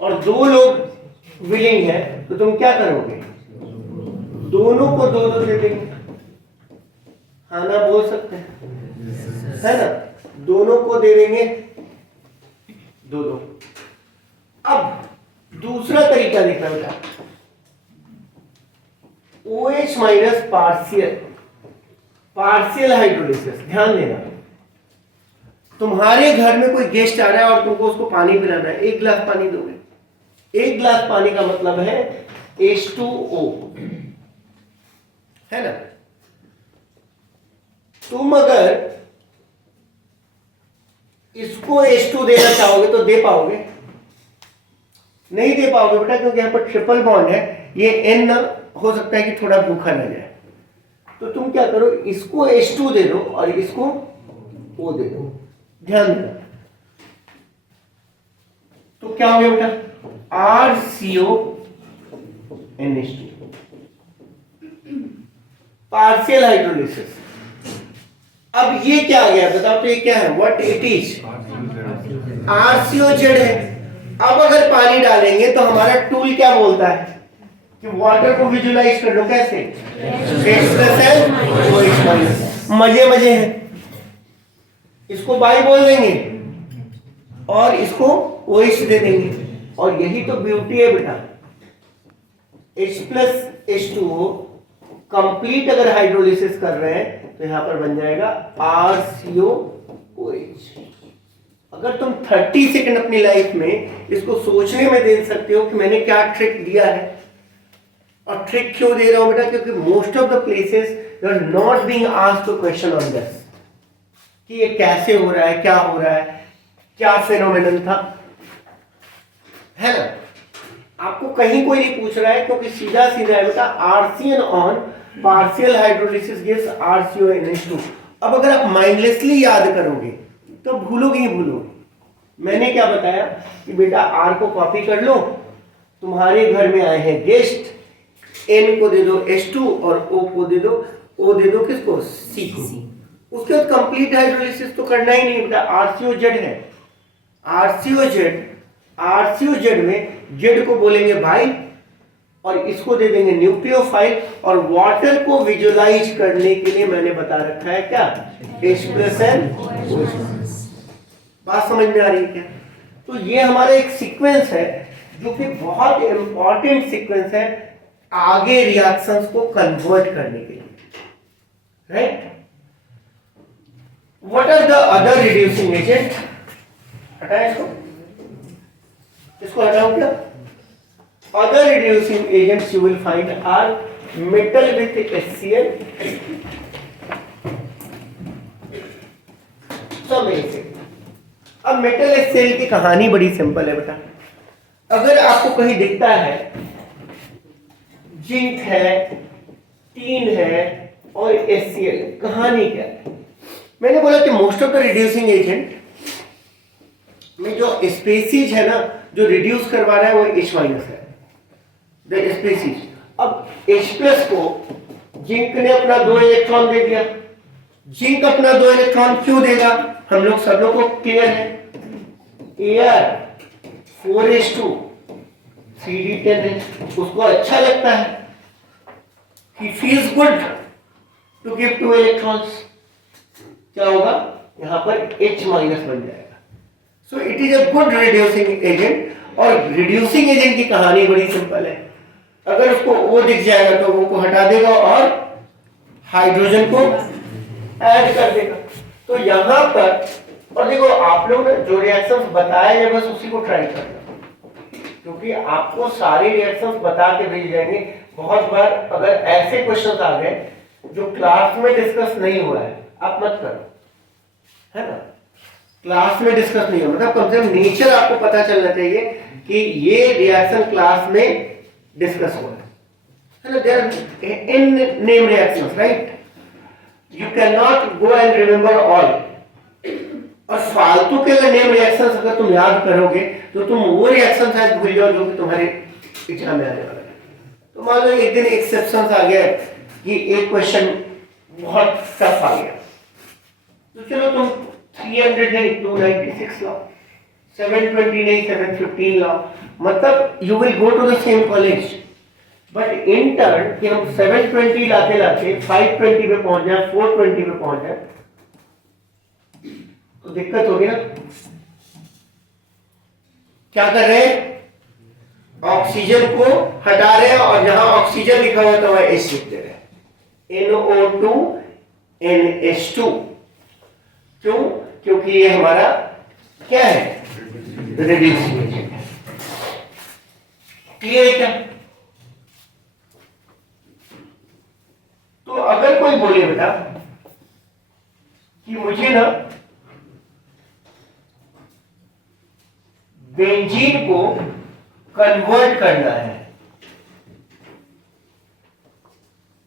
और 2 लोग विलिंग है, तो तुम क्या करोगे? दोनों को 2-2 दे देंगे। हाँ ना, बोल सकते हैं, है ना। दोनों को दे देंगे 2-2। अब दूसरा तरीका देखना बेटा, OH माइनस पार्शियल हाइड्रोलिसिस। ध्यान देना, तुम्हारे घर में कोई गेस्ट आ रहा है और तुमको उसको पानी पिलाना है, 1 गिलास पानी दोगे। 1 गिलास पानी का मतलब है H2O, है ना। तुम अगर इसको H2 देना चाहोगे तो दे पाओगे? नहीं दे पाओगे बेटा, क्योंकि यहां पर ट्रिपल बॉन्ड है। ये N हो सकता है कि थोड़ा भूखा न जाए, तो तुम क्या करो, इसको H2 दे दो और इसको O दे दो। ध्यान देना, तो क्या हो गया बेटा? RCO NH2, partial hydrolysis. अब ये क्या आ गया बताओ, तो ये क्या है? What it is? RCOZ है। अब अगर पानी डालेंगे तो हमारा टूल क्या बोलता है कि वाटर को विजुलाइज कर लो। कैसे? मजे मजे हैं। इसको बाई बोल देंगे और इसको OH दे देंगे, और यही तो ब्यूटी है बेटा। H प्लस H2O कंप्लीट अगर हाइड्रोलिसिस कर रहे हैं तो यहां पर बन जाएगा RCOOH। अगर तुम 30 सेकंड अपनी लाइफ में इसको सोचने में दे सकते हो कि मैंने क्या ट्रिक दिया है, और ट्रिक क्यों दे रहा हूं बेटा, क्योंकि most of the places they are not being asked a question on this कि ये कैसे हो रहा है, क्या हो रहा है, क्या फेनोमेनन था, है ना। आपको कहीं कोई नहीं पूछ रहा है, क्योंकि सीधा सीधा है बेटा, RCN on partial hydrolysis gives RCONH2। अब अगर आप माइंडलेसली याद करोगे तो भूलोगे ही भूलोगे। मैंने क्या बताया कि बेटा R को कॉपी कर लो, तुम्हारे घर में आए हैं गेस्ट, N को दे दो H2 और O को दे दो, O दे दो किसको? C को। उसके बाद कंप्लीट हाइड्रोलिसिस तो करना ही नहीं बेटा, RCOZ है। RCOZ में Z को बोलेंगे भाई और इसको दे देंगे न्यूक्लियोफाइल, और वाटर को विजुलाइज करने के लिए मैंने बता रखा है क्या? H+N। बात समझ में आ रही है क्या? तो ये हमारा एक सीक्वेंस है जो कि बहुत इंपॉर्टेंट सीक्वेंस है आगे रिएक्शंस को कन्वर्ट करने के लिए, right. What are the other reducing agent? हटाएं इसको हटाओ क्या? Other reducing agents you will find are metal with HCl, सब ऐसे। अब मेटल HCl की कहानी बड़ी सिंपल है बेटा। अगर आपको कहीं दिखता है जिंक है, टीन है और HCl, कहानी क्या है? मैंने बोला कि most of the reducing agent में जो स्पीसीज है ना, जो रिड्यूस करवा रहा है वो H- है, द स्पीसीज। अब H+ को जिंक ने अपना 2 इलेक्ट्रॉन दे दिया। जिंक अपना 2 इलेक्ट्रॉन क्यों देगा? हम लोग सब लोग को क्लियर है। Ar4H2 3D10 है, उसको अच्छा लगता है, he feels good to give 2 electrons। क्या होगा? यहां पर H- बन जाएगा। So it is a good reducing agent. और रिड्यूसिंग एजेंट की कहानी बड़ी सिंपल है। अगर उसको O दिख जाएगा तो वो को हटा देगा और हाइड्रोजन को ऐड कर देगा। तो यहां पर, और देखो आप लोग ने जो रिएक्शन बताए हैं बस उसी को ट्राई करना। क्योंकि आपको सारे रिएक्शंस बता के भेज जाएंगे। बहुत बार अगर ऐसे क्वेश्चंस आ गए जो क्लास में डिस्कस नहीं हुआ है, आप मत करो, है ना। क्लास में डिस्कस नहीं हुआ मतलब कम से कम नेचर आपको पता चलना चाहिए कि ये रिएक्शन क्लास में डिस्कस हुआ है ना। There in name reactions, right. You can not go and remember all. और फालतू के नेम रिएक्शंस अगर तुम याद करोगे तो तुम वो रिएक्शन शायद भूल जाओ जो कि तुम्हारे एग्जाम में आने वाला है। तो मान लो एक दिन एक्सेप्शन आ गया कि एक क्वेश्चन बहुत टफ आ गया, तो चलो तुम 300 नहीं 296 लाओ, 720 नहीं 715 लाओ, मतलब you will go to the same college. But in turn कि हम 720 लाते लाते 520 पे पहुंच जाए, 420 पे पहुंच जाए, तो दिक्कत होगी ना। क्या कर रहे हैं, ऑक्सीजन को हटा रहे हैं और जहां ऑक्सीजन लिखा हुआ तो वह H लिख दे रहे हैं, NO2 NH2। क्यों? क्योंकि ये हमारा क्या है, रिड्यूसिंग एजेंट है। क्लियर है क्या? तो अगर कोई बोले बेटा कि मुझे ना बेंजीन को कन्वर्ट करना है,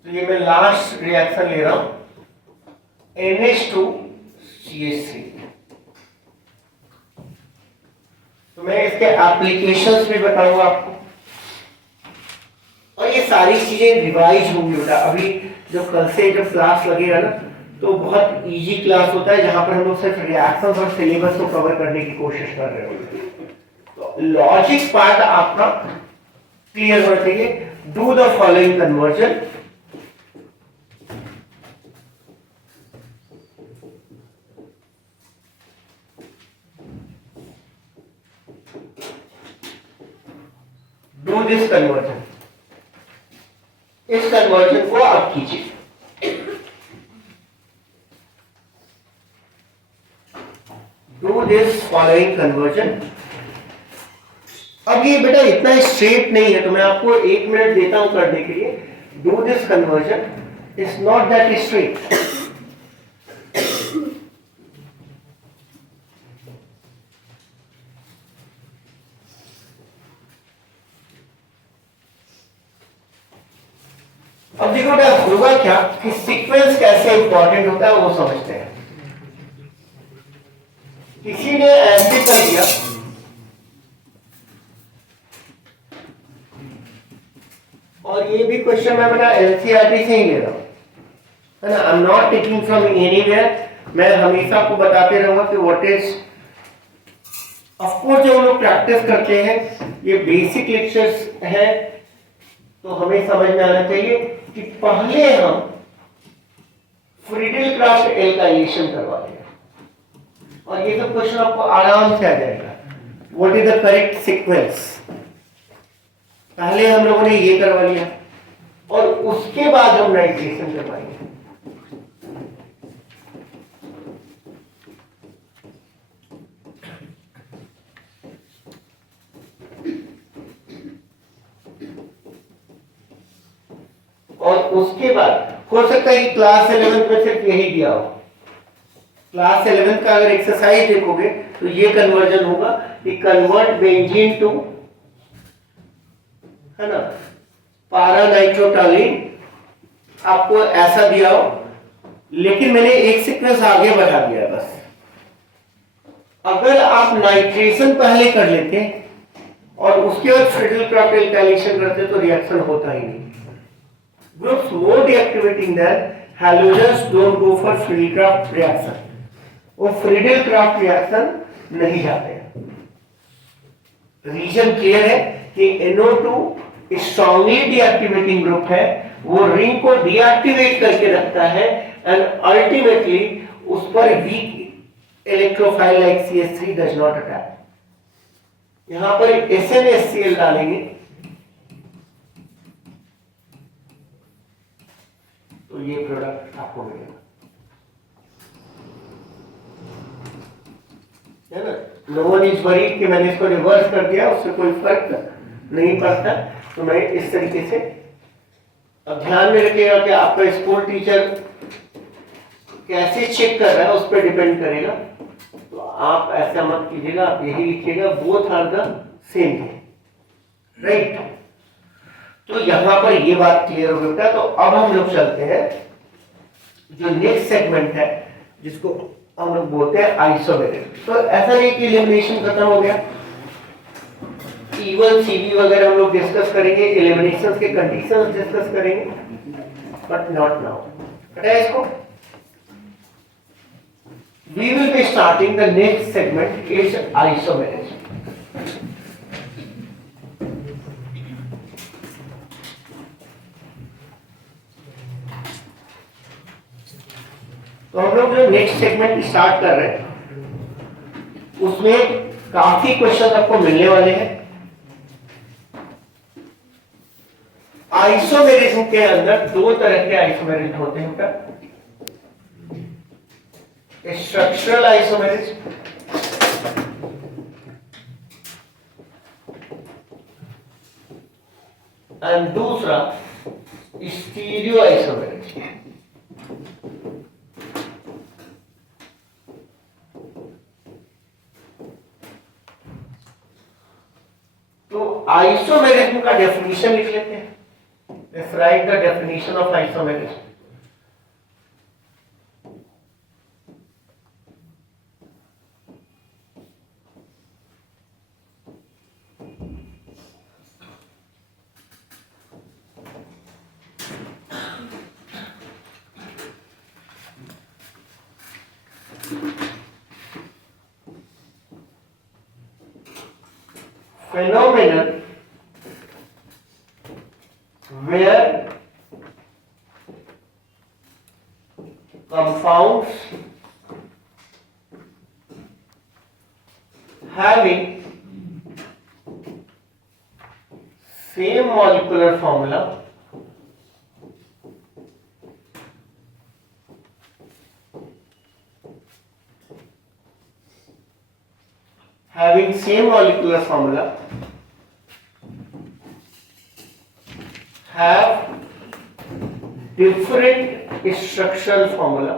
तो ये मैं लास्ट रिएक्शन ले रहा हूं, NH2CH3। तो मैं इसके एप्लीकेशंस भी बताऊंगा आपको, और ये सारी चीजें रिवाइज होंगी बेटा। अभी जो कल से जब क्लास लगेगा ना, तो बहुत इजी क्लास होता है जहां पर हम लोग सिर्फ रिएक्शंस और सिलेबस को कवर करने की कोशिश कर रहे होंगे। तो लॉजिक पार्ट आपका क्लियर होना चाहिए। Do the following conversion, do this conversion, इस कन्वर्जन को आप कीजिए। Do this following conversion. अब ये बेटा इतना स्ट्रेट नहीं है, तो मैं आपको 1 मिनट देता हूं करने के लिए। Do this conversion is not that straight. अब देखो बेटा होगा क्या कि सीक्वेंस कैसे इंपॉर्टेंट होता है वो समझते हैं। किसी ने ऐसे कर दिया, और ये भी क्वेश्चन मैं बेटा एनसीईआरटी से ही ले रहा हूं, है ना। I am not taking from anywhere. मैं हमेशा आपको बताते रहूंगा कि व्हाट इज, ऑफ कोर्स जो हम लोग प्रैक्टिस करते हैं ये बेसिक लेक्चर्स है, तो हमें समझ में आना चाहिए कि पहले हम फ्रीडल क्राफ्ट एल्काइलेशन करवा दें, और ये सब क्वेश्चन आपको आराम से आ जाएगा। What is the correct sequence, पहले हम लोगों ने ये करवा लिया और उसके बाद हम नाइट्रेशन करवाएंगे। और उसके बाद हो सकता है कि क्लास 11 में सिर्फ यही दिया हो। क्लास 11 का अगर एक्सरसाइज देखोगे तो ये कन्वर्जन होगा कि कन्वर्ट बेंजीन टू, है ना, पारा नाइट्रोटोलीन। आपको ऐसा दिया हो, लेकिन मैंने एक सीक्वेंस आगे बढ़ा दिया बस। अगर आप नाइट्रेशन पहले कर लेते और उसके बाद फ्रीडल क्राफ्ट एल्काइलेशन करते तो रिएक्शन होता ही नहीं। Groups more deactivating than halogens don't go for Friedel Crafts reaction, वो फ्रीडल क्राफ्ट रिएक्शन नहीं जाते हैं। रीजन क्लियर है कि NO2 स्ट्रांगली डीएक्टिवेटिंग ग्रुप है, वो रिंग को डीएक्टिवेट करके रखता है एंड अल्टीमेटली उस पर weak electrophile like CH3 does not attack. यहां पर SnHCl डालेंगे तो ये प्रोडक्ट आपको मिलेगा। है ना। नो वन इज वरीड कि मैंने इसको रिवर्स कर दिया, उससे कोई फर्क नहीं पड़ता। तो मैं इस तरीके से, अब ध्यान में रखिएगा कि आपका स्कूल टीचर कैसे चेक कर रहा है उस पर डिपेंड करेगा। तो आप ऐसा मत कीजिएगा, आप यही लिखिएगा both are the same, right. तो यहां पर ये बात क्लियर हो गया। तो अब हम लोग चलते हैं जो नेक्स्ट सेगमेंट है, जिसको हम लोग बोलते हैं आइसोमेरिज्म। तो ऐसा नहीं कि एलिमिनेशन खत्म हो गया, E1 CV वगैरह हम लोग डिस्कस करेंगे, एलिमिनेशन के कंडीशंस डिस्कस करेंगे, बट नॉट नाउ। हटा इसको। We will be starting the next segment is isomerism. तो हम लोग जो नेक्स्ट सेगमेंट स्टार्ट कर रहे हैं उसमें काफी क्वेश्चन आपको मिलने वाले हैं। आइसोमेरिज्म के अंदर दो तरह के आइसोमेरिज्म होते हैं बेटा, स्ट्रक्चरल आइसोमेरिज्म एंड दूसरा स्टीरियो आइसोमेरिज्म। तो आइसोमेरिज्म का डेफिनेशन लिख लेते हैं। Let's write the definition of isomerism. Phenomenon where compounds having same molecular formula having same molecular formula have different structural formula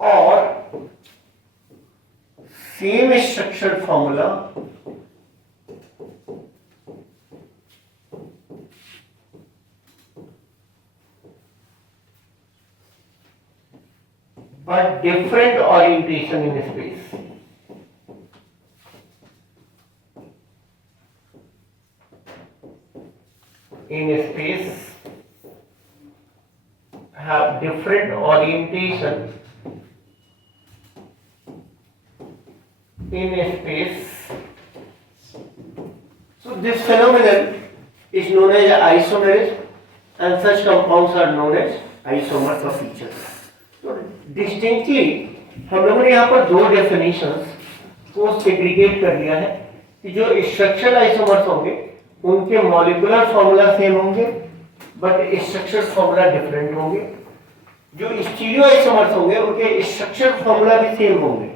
or same structural formula but different orientation in space. In space have different orientation in space. So this phenomenon is known as isomerism and such compounds are known as isomers of features. तो डिस्टिंक्टली हम लोगों ने यहाँ पर दो डेफिनेशंस को सेग्रीगेट कर लिया है कि जो स्ट्रक्चरल आइसोमर्स होंगे उनके मॉलिक्यूलर फॉर्मूला सेम होंगे बट स्ट्रक्चरल फॉर्मूला डिफरेंट होंगे। जो स्टीरियो आइसोमर्स होंगे उनके स्ट्रक्चरल फॉर्मूला भी सेम होंगे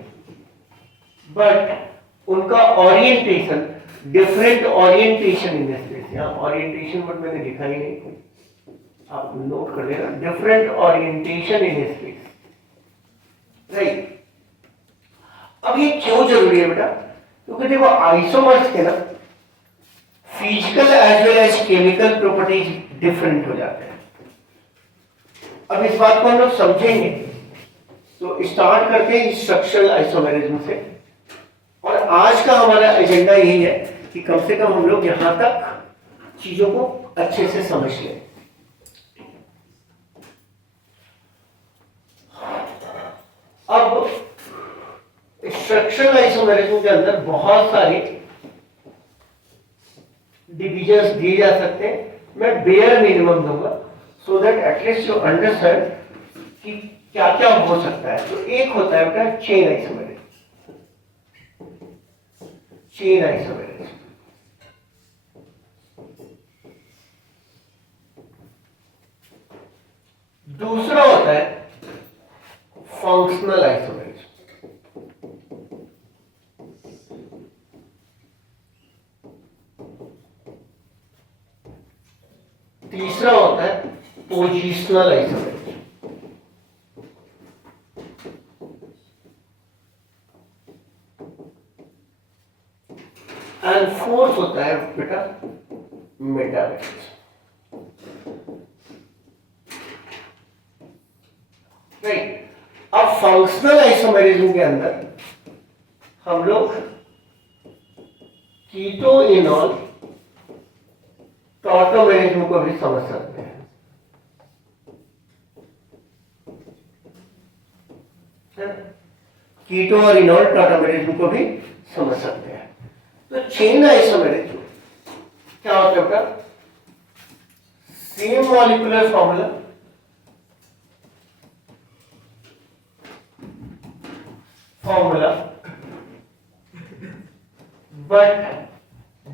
बट उनका orientation different orientation in space. यहाँ ओरिएंटेशन वर्ड मैंने लिखा ही नहीं, आप नोट कर लेना, different orientation in space, right. अब ये क्यों जरूरी है बेटा? क्योंकि देखो आइसोमर्स के ना physical as well as chemical properties different हो जाते हैं। अब इस बात को हम लोग समझेंगे तो स्टार्ट करते हैं स्ट्रक्चरल आइसोमेरिज्म से। और आज का हमारा एजेंडा यही है कि कम से कम हम लोग यहां तक चीजों को अच्छे से समझ लें। अब स्ट्रक्चरल आइसोमेरिज्म के अंदर बहुत सारे डिविजन्स दिए जा सकते हैं, मैं बेयर मिनिमम दूंगा so that at least you understand कि क्या क्या हो सकता है। तो एक होता है बेटा चेन आइसोमेरिज्म। Chain isomerism. दूसरा होता है फंक्शनल आइसोमेरिज्म। तीसरा होता है पोजिशनल आइसोमेरिज्म। एंड फोर्थ होता है बेटा मेटामेरिज्म। राइट, अब फंक्शनल आइसोमेरिज्म के अंदर हम लोग कीटो इनॉल टॉटोमेरिज्म को भी समझ सकते हैं। कीटो और इनॉल टॉटोमेरिज्म को भी समझ सकते हैं। तो चेन आइसोमेरिज्म क्या होता है बेटा? Same molecular formula, but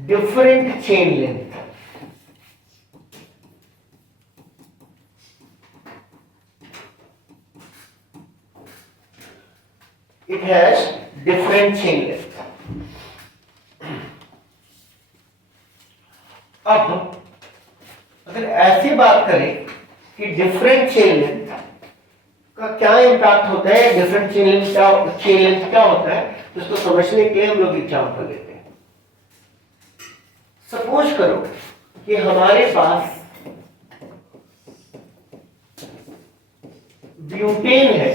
different chain length. It has different chain length. अब अगर ऐसी बात करें कि डिफरेंट चेन लेंथ का क्या इम्पैक्ट होता है, डिफरेंट चेन लेंथ क्या होता है, तो इसको समझने के लिए हम लोग एग्जांपल लेते हैं। सपोज करो कि हमारे पास ब्यूटेन है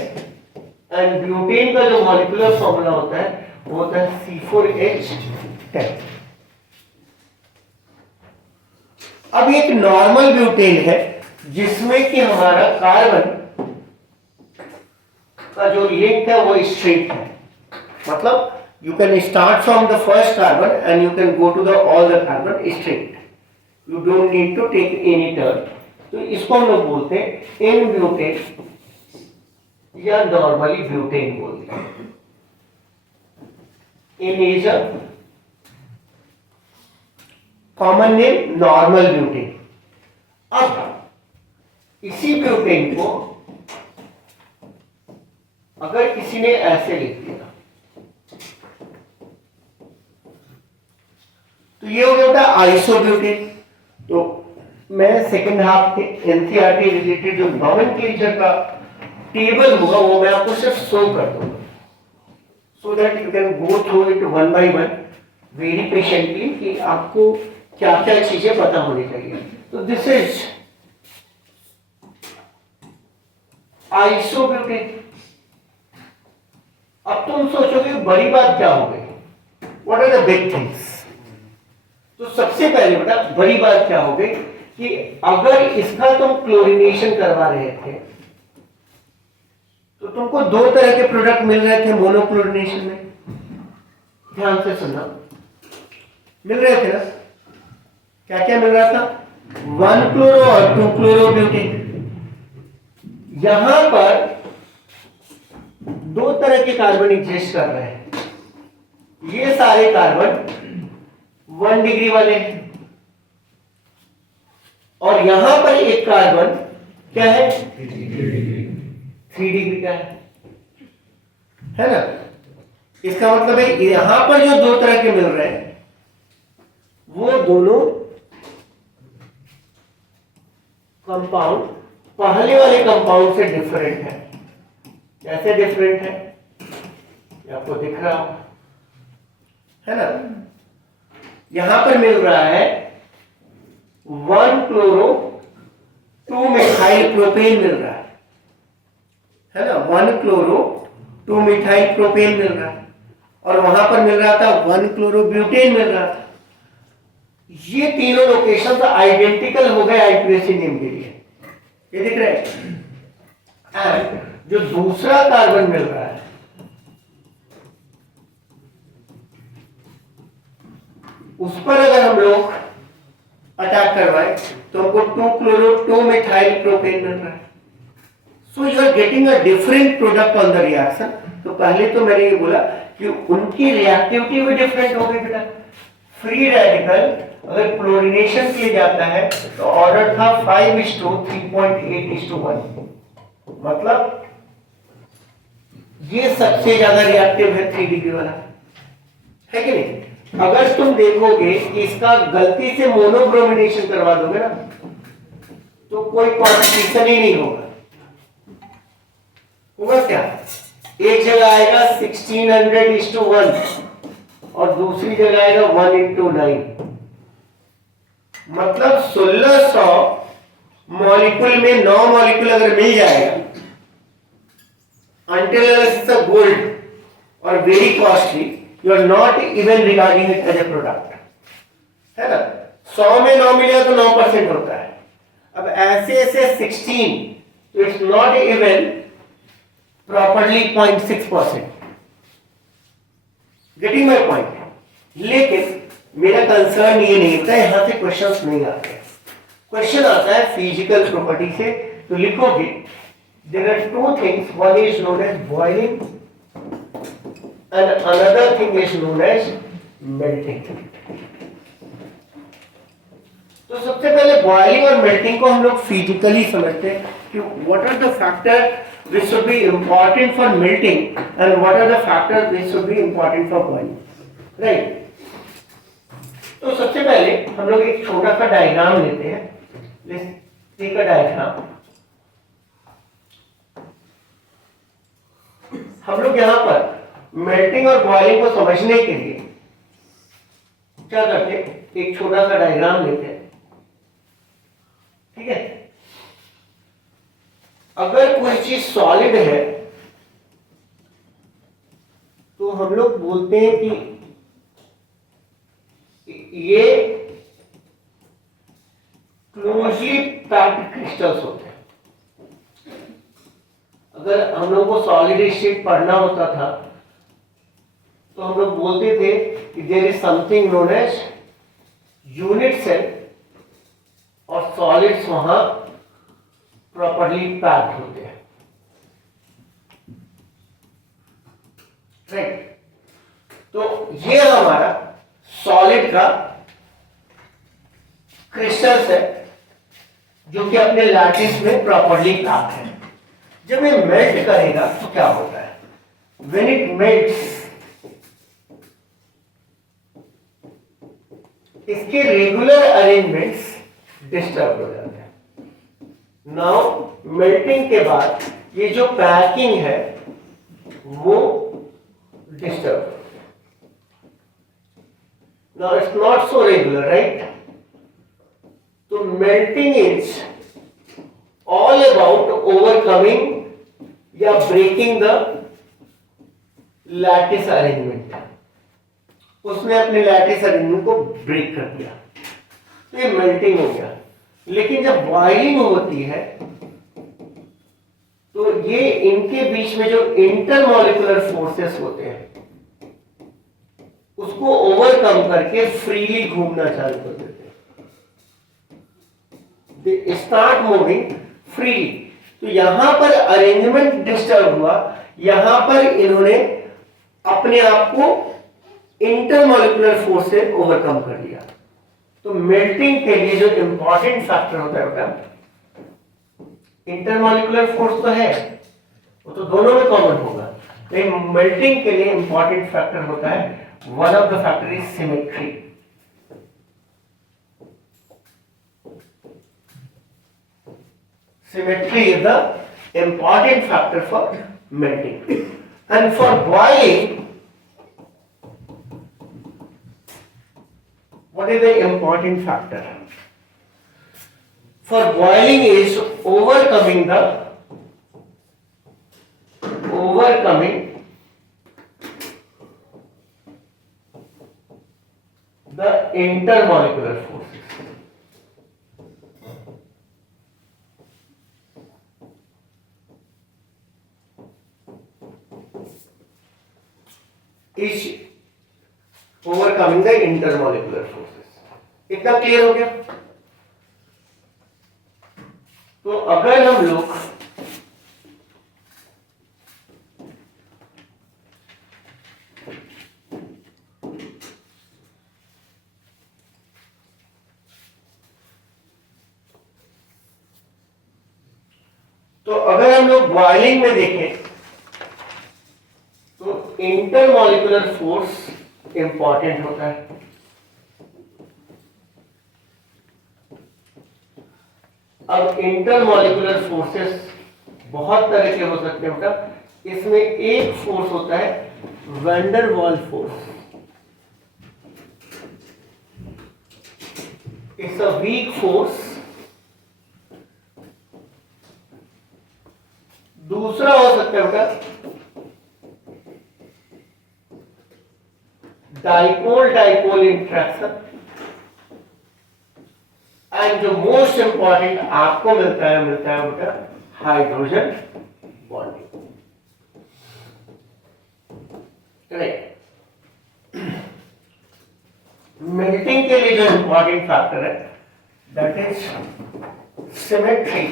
एंड ब्यूटेन का जो मॉलिक्यूलर फॉर्मूला होता है वो होता है C4H10। अब एक नॉर्मल ब्यूटेन है जिसमें कि हमारा कार्बन का जो लिंक है वो स्ट्रेट है, मतलब you can start from the first carbon and you can go to the all the carbon straight, you don't need to take any turn। तो इसको हम लोग बोलते हैं इन ब्यूटेन या नॉर्मली ब्यूटेन बोलते हैं। N is a common name normal butane. अब इसी ब्यूटेन को अगर किसी ने ऐसे लिख दिया तो ये हो गया बेटा आइसोब्यूटेन। तो मैं सेकंड हाफ के एनसीईआरटी रिलेटेड जो नॉमेनक्लेचर का टेबल होगा वो मैं आपको सिर्फ शो कर दूंगा, so that you can go through it one by one very patiently कि आपको क्या क्या चीजें पता होनी चाहिए। तो दिस इज आइसोब्यूटेन। अब तुम सोचोगे बड़ी बात क्या हो गई, what are the big things. तो सबसे पहले बेटा बड़ी बात क्या हो गई कि अगर इसका तुम क्लोरीनेशन करवा रहे थे तो तुमको दो तरह के प्रोडक्ट मिल रहे थे मोनोक्लोरिनेशन में। ध्यान से सुनना, मिल रहे थे ना, क्या क्या मिल रहा था, 1 क्लोरो और 2 क्लोरो ब्यूटेन। यहां पर दो तरह के कार्बन एग्जिस्ट कर रहे हैं, ये सारे कार्बन 1 डिग्री वाले हैं और यहां पर एक कार्बन क्या है 3 डिग्री का है ना। इसका मतलब है यहां पर जो दो तरह के मिल रहे हैं वो दोनों कंपाउंड पहले वाले कंपाउंड से डिफरेंट है। कैसे डिफरेंट है ये आपको दिख रहा है ना। यहां पर मिल रहा है 1 क्लोरो 2 मिथाइल प्रोपेन मिल रहा है ना, 1 क्लोरो 2 मिथाइल प्रोपेन मिल रहा है और वहां पर मिल रहा था 1 क्लोरो ब्यूटेन मिल रहा था। ये तीनों लोकेशन आइडेंटिकल हो गए आईपीएसी नेम के लिए, ये दिख रहा है। एंड जो दूसरा कार्बन मिल रहा है उस पर अगर हम लोग अटैक करवाए तो हमको 2 क्लोरो 2 मिथाइल प्रोपेन मिल रहा है। So you are getting a different product on the reaction तो पहले तो मैंने ये बोला कि उनकी रिएक्टिविटी भी डिफरेंट हो गई बेटा। फ्री रेडिकल अगर क्लोरीनेशन किया जाता है तो ऑर्डर था 5:3.8:1, मतलब ये सबसे ज्यादा रिएक्टिव है 3 डिग्री वाला, है कि नहीं। अगर तुम देखोगे कि इसका गलती से मोनोब्रोमिनेशन करवा दोगे ना तो कोई कॉन्ट्रिब्यूशन ही नहीं होगा। होगा क्या, एक जगह आएगा 1600:1 और दूसरी जगह आएगा 1:9, मतलब 1600 मॉलिक्यूल में 9 मॉलिक्यूल अगर मिल जाएगा until गोल्ड और very costly, you are not even regarding it as a product, है ना। 100 में 9 मिलेगा तो 9% होता है। अब ऐसे ऐसे 16, तो it's not even properly 0.6%। Getting my point. लेकिन मेरा कंसर्न ये नहीं होता, यहां से क्वेश्चंस नहीं आते। क्वेश्चन आता है फिजिकल प्रॉपर्टी से, तो लिखोगे there are two things, one is known as boiling and another thing is known as melting. तो सबसे पहले बॉइलिंग और मेल्टिंग को हम लोग फिजिकली समझते हैं कि what are the factor which should be important for melting and what are the factors which should be important for boiling, right? तो सबसे पहले हम लोग एक छोटा सा डायग्राम लेते हैं। Let's take a diagram. हम लोग यहाँ पर मेल्टिंग और बॉइलिंग को समझने के लिए क्या करते हैं, एक छोटा सा डायग्राम लेते हैं, ठीक है। अगर कोई चीज सॉलिड है तो हम लोग बोलते हैं कि ये क्लोजली पैक्ड क्रिस्टल्स होते हैं। अगर हम लोगों को सॉलिड स्टेट पढ़ना होता था तो हम लोग बोलते थे कि there is something known as unit cell और सॉलिड्स वहां प्रॉपर्ली पैक्ड होते हैं, राइट। तो ये हमारा सॉलिड का क्रिस्टल्स है जो कि अपने लैटिस में प्रॉपर्ली पैक्ड है। जब ये मेल्ट करेगा तो क्या होता है, व्हेन इट मेल्ट्स इसके रेगुलर अरेंजमेंट्स डिस्टर्ब हो जाते हैं। नाउ मेल्टिंग के बाद ये जो पैकिंग है वो disturb, now it's not so regular, right. तो melting is all about overcoming या ब्रेकिंग द लैटिस अरेंजमेंट। उसने अपने लैटिस अरेंजमेंट को ब्रेक कर दिया, तो ये मेल्टिंग हो गया। लेकिन जब बॉइलिंग होती है तो ये इनके बीच में जो इंटरमॉलिक्यूलर फोर्सेस होते हैं उसको ओवरकम करके फ्रीली घूमना चालू कर देते हैं, दे स्टार्ट मूविंग फ्रीली। तो यहां पर अरेंजमेंट डिस्टर्ब हुआ, यहां पर इन्होंने अपने आप को इंटरमॉलिक्यूलर फोर्स से ओवरकम कर लिया। तो मेल्टिंग के लिए जो इंपॉर्टेंट फैक्टर होता है इंटरमॉलिक्यूलर फोर्स तो है, वो तो दोनों में कॉमन होगा, लेकिन मेल्टिंग के लिए इंपॉर्टेंट फैक्टर होता है, one of the factor is symmetry. Symmetry is the important factor for melting and for boiling. What is the important factor? For boiling is overcoming the intermolecular forces. Is overcoming the intermolecular forces. इतना क्लियर हो गया? तो अगर हम लोग तो अगर हम लोग बॉइलिंग में देखें तो इंटरमॉलिक्यूलर फोर्स इंपॉर्टेंट होता है। अब इंटरमॉलिक्यूलर फोर्सेस बहुत तरह के हो सकते हैं बेटा। इसमें एक फोर्स होता है वैंडर वाल force, it's a weak force. दूसरा हो सकता है बेटा डाइपोल डाइपोल इंट्रैक्शन, एंड जो मोस्ट इंपॉर्टेंट आपको मिलता है बेटा हाइड्रोजन बॉन्डिंग। करेक्ट। मेल्टिंग के लिए जो इंपॉर्टेंट फैक्टर है दैट इज सिमेट्री।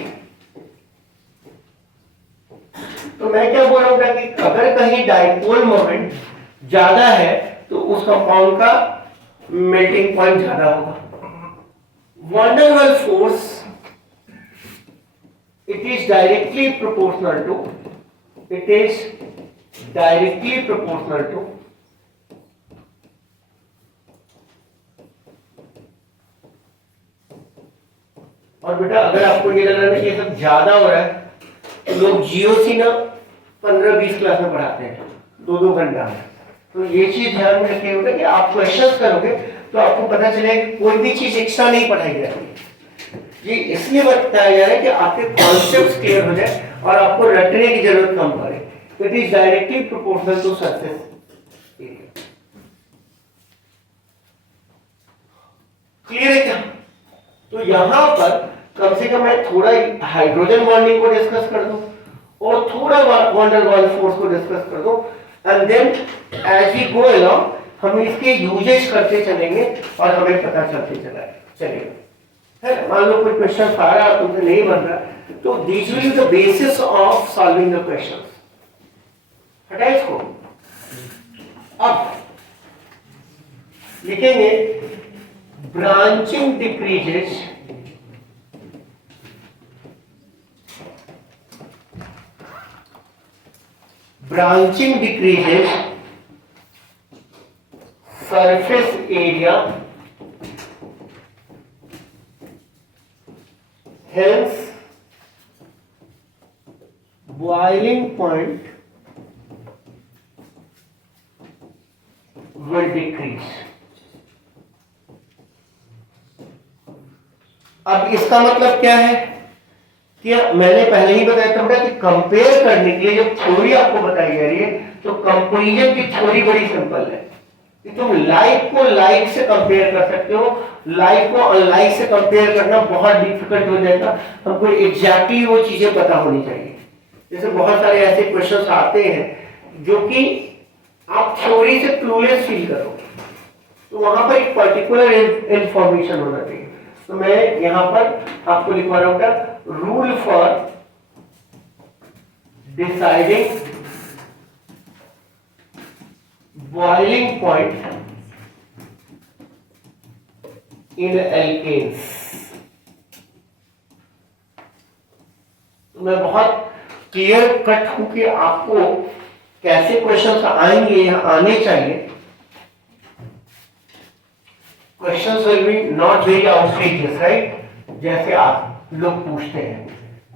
तो मैं क्या बोल रहा हूं कि अगर कहीं डाइपोल मोमेंट ज्यादा है तो उस कंपाउंड का मेल्टिंग पॉइंट ज्यादा होगा। van der Waals force, it is directly proportional to और बेटा अगर आपको ये लग रहा है कि ये सब ज्यादा हो रहा है तो लोग जीओसी ना 15-20 क्लास में पढ़ाते हैं 2-2 घंटा में। तो ये चीज ध्यान में रखिए बेटा कि आप क्वेश्चंस करोगे तो आपको पता चलेगा कि कोई भी चीज एक्स्ट्रा नहीं पढ़ाई जा रही। ये इसलिए बताया जा रहा है कि आपके कॉन्सेप्ट्स क्लियर हो जाए और आपको रटने की जरूरत कम पड़े। It is directly proportional to surface area. Clear है क्या? तो यहां पर कम से कम मैं थोड़ा हाइड्रोजन बॉन्डिंग को डिस्कस कर दूं और थोड़ा वैन डर वाल्स फोर्स को डिस्कस कर दूं, and then as we go along हम इसके यूजेस करते चलेंगे और हमें पता चलते चलेगा। है मान लो कोई क्वेश्चन आ रहा तुमसे नहीं बन रहा तो this will be the basis of solving the question. हटाए इसको। अब लिखेंगे branching decreases surface area, hence boiling point will decrease। अब इसका मतलब क्या है कि मैंने पहले ही बताया था कि कंपेयर करने के लिए जब थ्योरी आपको बताई जा रही है तो कंपैरिजन की थ्योरी बड़ी सिंपल है कि तुम लाइक को लाइक से कंपेयर कर सकते हो, लाइक को अनलाइक से कंपेयर करना बहुत डिफिकल्ट हो जाएगा। हमको एग्जैक्टली वो चीजें पता होनी चाहिए। जैसे बहुत सारे ऐसे क्वेश्चंस आते हैं जो कि आप थ्योरी से क्लूलेस फील करोगे, तो वहां पर एक पर्टिकुलर इंफॉर्मेशन होना चाहिए। तो मैं यहां पर आपको लिखवा रहा हूं rule for deciding boiling point in alkanes. मैं बहुत क्लियर कट हूं कि आपको कैसे क्वेश्चंस आएंगे या आने चाहिए। Questions will be not very outrageous, right? जैसे आप लोग पूछते हैं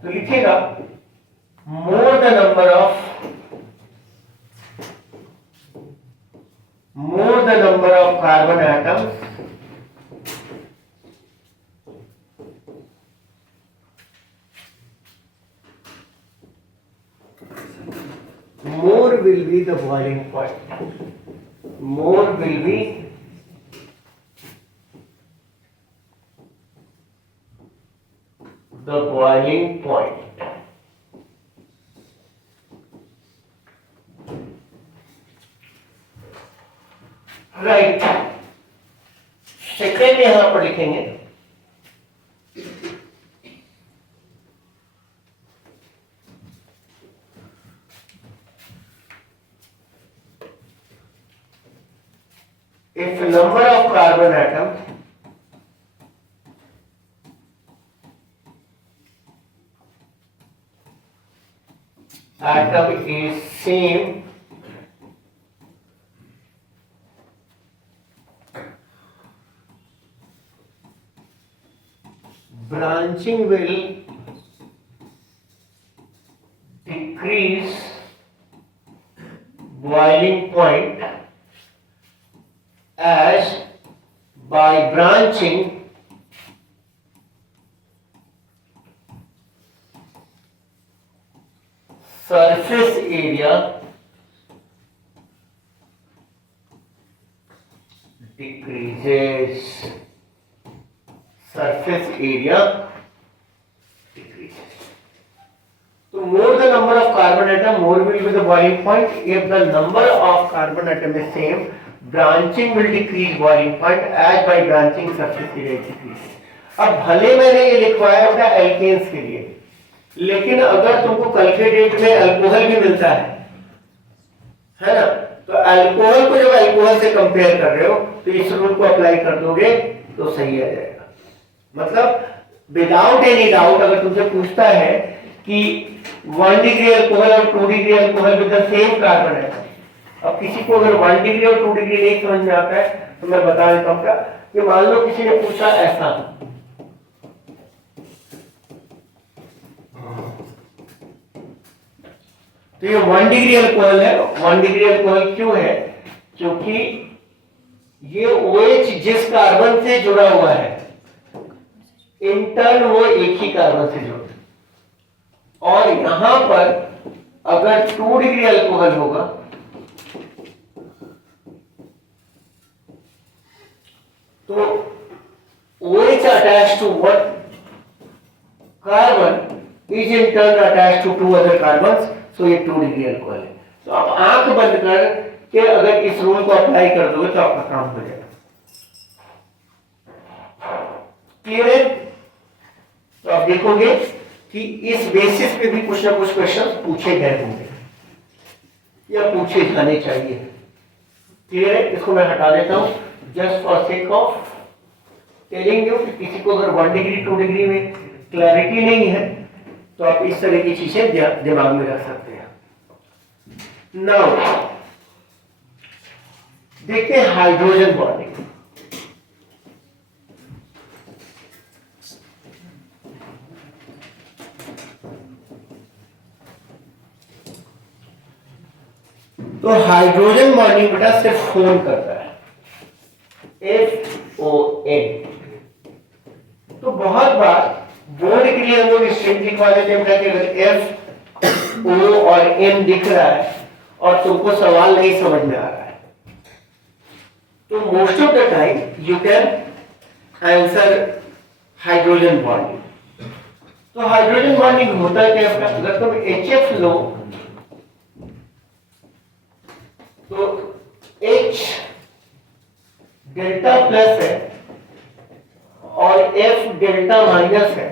तो लिखिएगा more the number of carbon atoms more will be the boiling point, more will be the boiling point। Right. Second यहां पर लिखेंगे if number of carbon atoms atom is same, branching will decrease boiling point as by branching surface area decreases. Surface area decreases. So more the number of carbon atom, more will be the boiling point. If the number of carbon atom is same, branching will decrease boiling point as by branching surface area decreases. अब भले मैंने ये लिखवाया अपना एल्केन्स के लिए, लेकिन अगर तुमको कल के डेट में अल्कोहल भी मिलता है ना, तो अल्कोहल को जब अल्कोहल से कंपेयर कर रहे हो तो इस रूल को अप्लाई कर दोगे तो सही आ जाएगा. मतलब विदाउट एनी डाउट अगर तुमसे पूछता है कि 1 डिग्री अल्कोहल और 2 degree alcohol with the same carbon है, अब किसी को अगर 1 डिग्री और 2 डिग्री नहीं समझ में आता है तो मैं बता देता हूं कि मान लो किसी ने पूछा ऐसा, तो ये 1 डिग्री अल्कोहल है. 1 डिग्री अल्कोहल क्यों है? क्योंकि ये OH जिस कार्बन से जुड़ा हुआ है इंटर्न वो एक ही कार्बन से जुड़ा, और यहां पर अगर 2 डिग्री अल्कोहल होगा तो OH attached to one carbon is in turn attached to 2 other carbons, so ये 2 डिग्री अल्कोहल है. तो आप आंख बंद कर के अगर इस रूल को अप्लाई कर दोगे तो आपका काम हो जाएगा. क्लियर है? तो आप देखोगे कि इस बेसिस पे भी कुछ ना कुछ क्वेश्चन पूछे गए होंगे या पूछे जाने चाहिए. क्लियर है? इसको मैं हटा देता हूं just for sake of telling you कि किसी को अगर 1 डिग्री 2 डिग्री में क्लैरिटी नहीं है तो आप इस तरह की चीजें दिमाग में रख सकते हैं. नाउ देखते हैं हाइड्रोजन बॉन्डिंग. तो हाइड्रोजन बॉन्डिंग बेटा सिर्फ फोन करता है, FON. तो बहुत बार बोर्ड के लिए हम लोग स्ट्रिंग लिखवा देते हैं कि अगर F O और N दिख रहा है और तुमको सवाल नहीं समझ में आ रहा है तो most of the time you can answer hydrogen bonding. तो हाइड्रोजन बॉन्डिंग होता क्या है? अगर तुम HF लो तो H डेल्टा प्लस है और F डेल्टा माइनस है.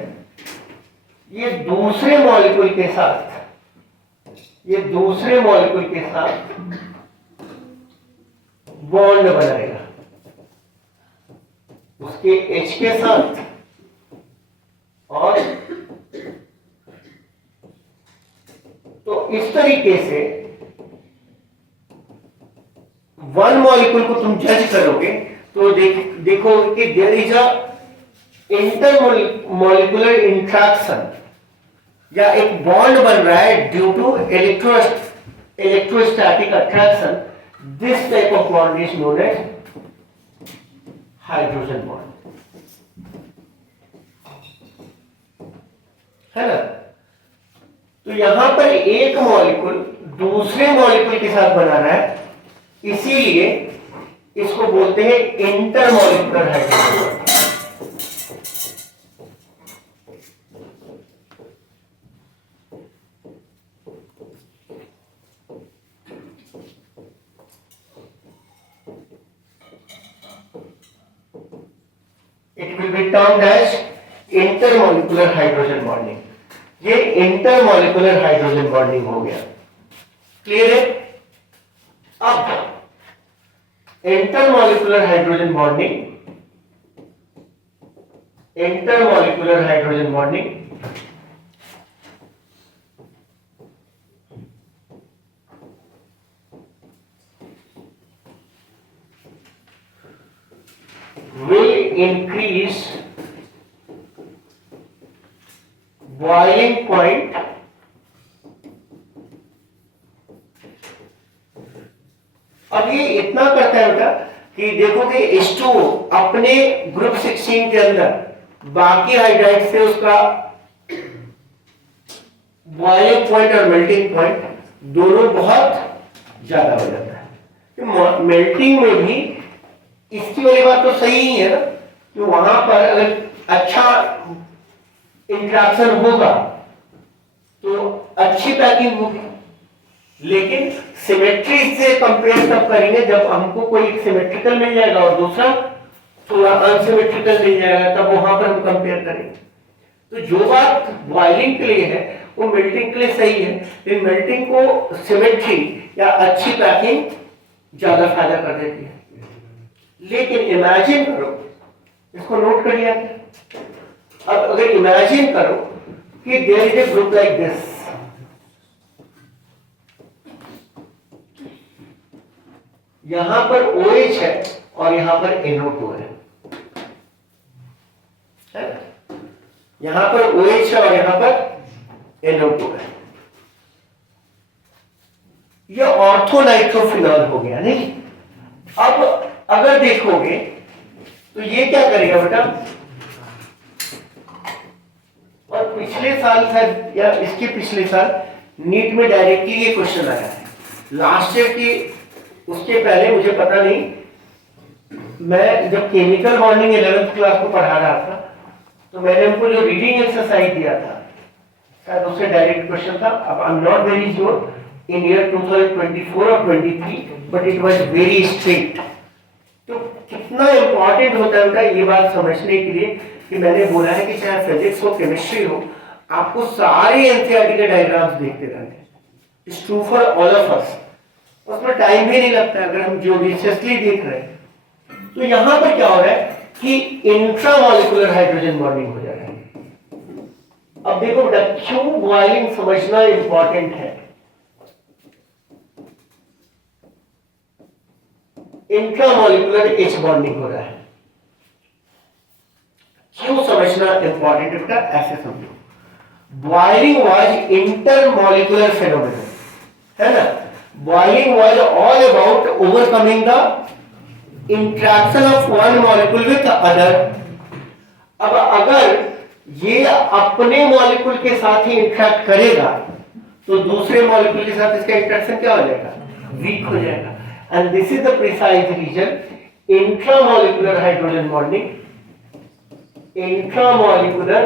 ये दूसरे मॉलिक्यूल के साथ बॉन्ड बनाएगा उसके H के साथ, और तो इस तरीके से वन मॉलिक्यूल को तुम जज करोगे तो देखोगे कि there is a intermolecular interaction या एक बॉन्ड बन रहा है due to electrostatic attraction. This type of bond is known as hydrogen bond, है ना. तो यहां पर एक मॉलिक्यूल दूसरे मॉलिक्यूल के साथ बना रहा है, इसीलिए इसको बोलते हैं intermolecular hydrogen bond. It will be termed as intermolecular hydrogen bonding. ये intermolecular hydrogen bonding हो गया. क्लियर है? अब intermolecular hydrogen bonding will increase boiling point अब ये इतना करता है बेटा कि देखोगे H2 अपने ग्रुप 16 के अंदर बाकी हाइड्राइड से उसका बॉइलिंग पॉइंट और मेल्टिंग पॉइंट दोनों बहुत ज्यादा हो जाता है। तो मेल्टिंग में भी इसकी वाली बात तो सही ही है ना कि वहां पर अगर अच्छा इंटरेक्शन होगा तो अच्छी पैकिंग होगी, लेकिन सिमेट्री से कंपेयर तब करेंगे जब हमको कोई सिमेट्रिकल मिल जाएगा और दूसरा थोड़ा अनसिमेट्रिकल मिल जाएगा, तब वहां पर हम कंपेयर करेंगे। तो जो बात बॉइलिंग के लिए है वो मेल्टिंग के लिए सही है, लेकिन मेल्टिंग को सिमेट्री या अच्छी पैकिंग ज्यादा फायदा कर देती है। लेकिन इमेजिन करो, इसको नोट कर लिया। अब अगर इमेजिन करो कि there is a group like this, यहां पर OH है और यहां पर NO2 है, यहां पर OH है और यहां पर NO2 है। ये ऑर्थोनाइट्रोफिनॉल हो गया नहीं। अब अगर देखोगे तो ये क्या करेगा बेटा, और पिछले साल शायद या इसके पिछले साल नीट में डायरेक्टली ये क्वेश्चन आया है। लास्ट ईयर की उसके पहले मुझे पता नहीं, मैं जब केमिकल बॉन्डिंग 11th क्लास को पढ़ा रहा था तो मैंने उनको जो रीडिंग एक्सरसाइज दिया था शायद उससे डायरेक्ट क्वेश्चन था। अब I am not very sure in year 2024 और 23, but it was very strict. तो कितना इंपॉर्टेंट होता है बेटा ये बात समझने के लिए कि मैंने बोला है कि चाहे फिजिक्स हो केमिस्ट्री हो, आपको सारे एनसीईआरटी के डायग्राम्स देखते रहने हैं। It's true for all of us. उसमें टाइम भी नहीं लगता अगर हम ज्योग्राफिकली देख रहे हैं। तो यहां पर क्या हो रहा है कि इंट्रामॉलिक्यूलर हाइड्रोजन बॉन्डिंग हो जा रहा है। अब देखो बेटा क्यों बॉइलिंग समझना इंपॉर्टेंट है। इंट्रामॉलिक्यूलर H बॉन्डिंग हो रहा है, क्यों समझना इंपॉर्टेंट है बेटा, ऐसे समझो। बॉइलिंग वाज इंटरमॉलिक्यूलर फेनोमेनन, है ना। Boiling was all about overcoming the interaction of one molecule with other. अब अगर ये अपने मॉलिक्यूल के साथ ही इंटरैक्ट करेगा तो दूसरे मॉलिक्यूल के साथ इसका इंटरेक्शन क्या हो जाएगा, वीक हो जाएगा। And this is the precise reason intramolecular hydrogen bonding, intramolecular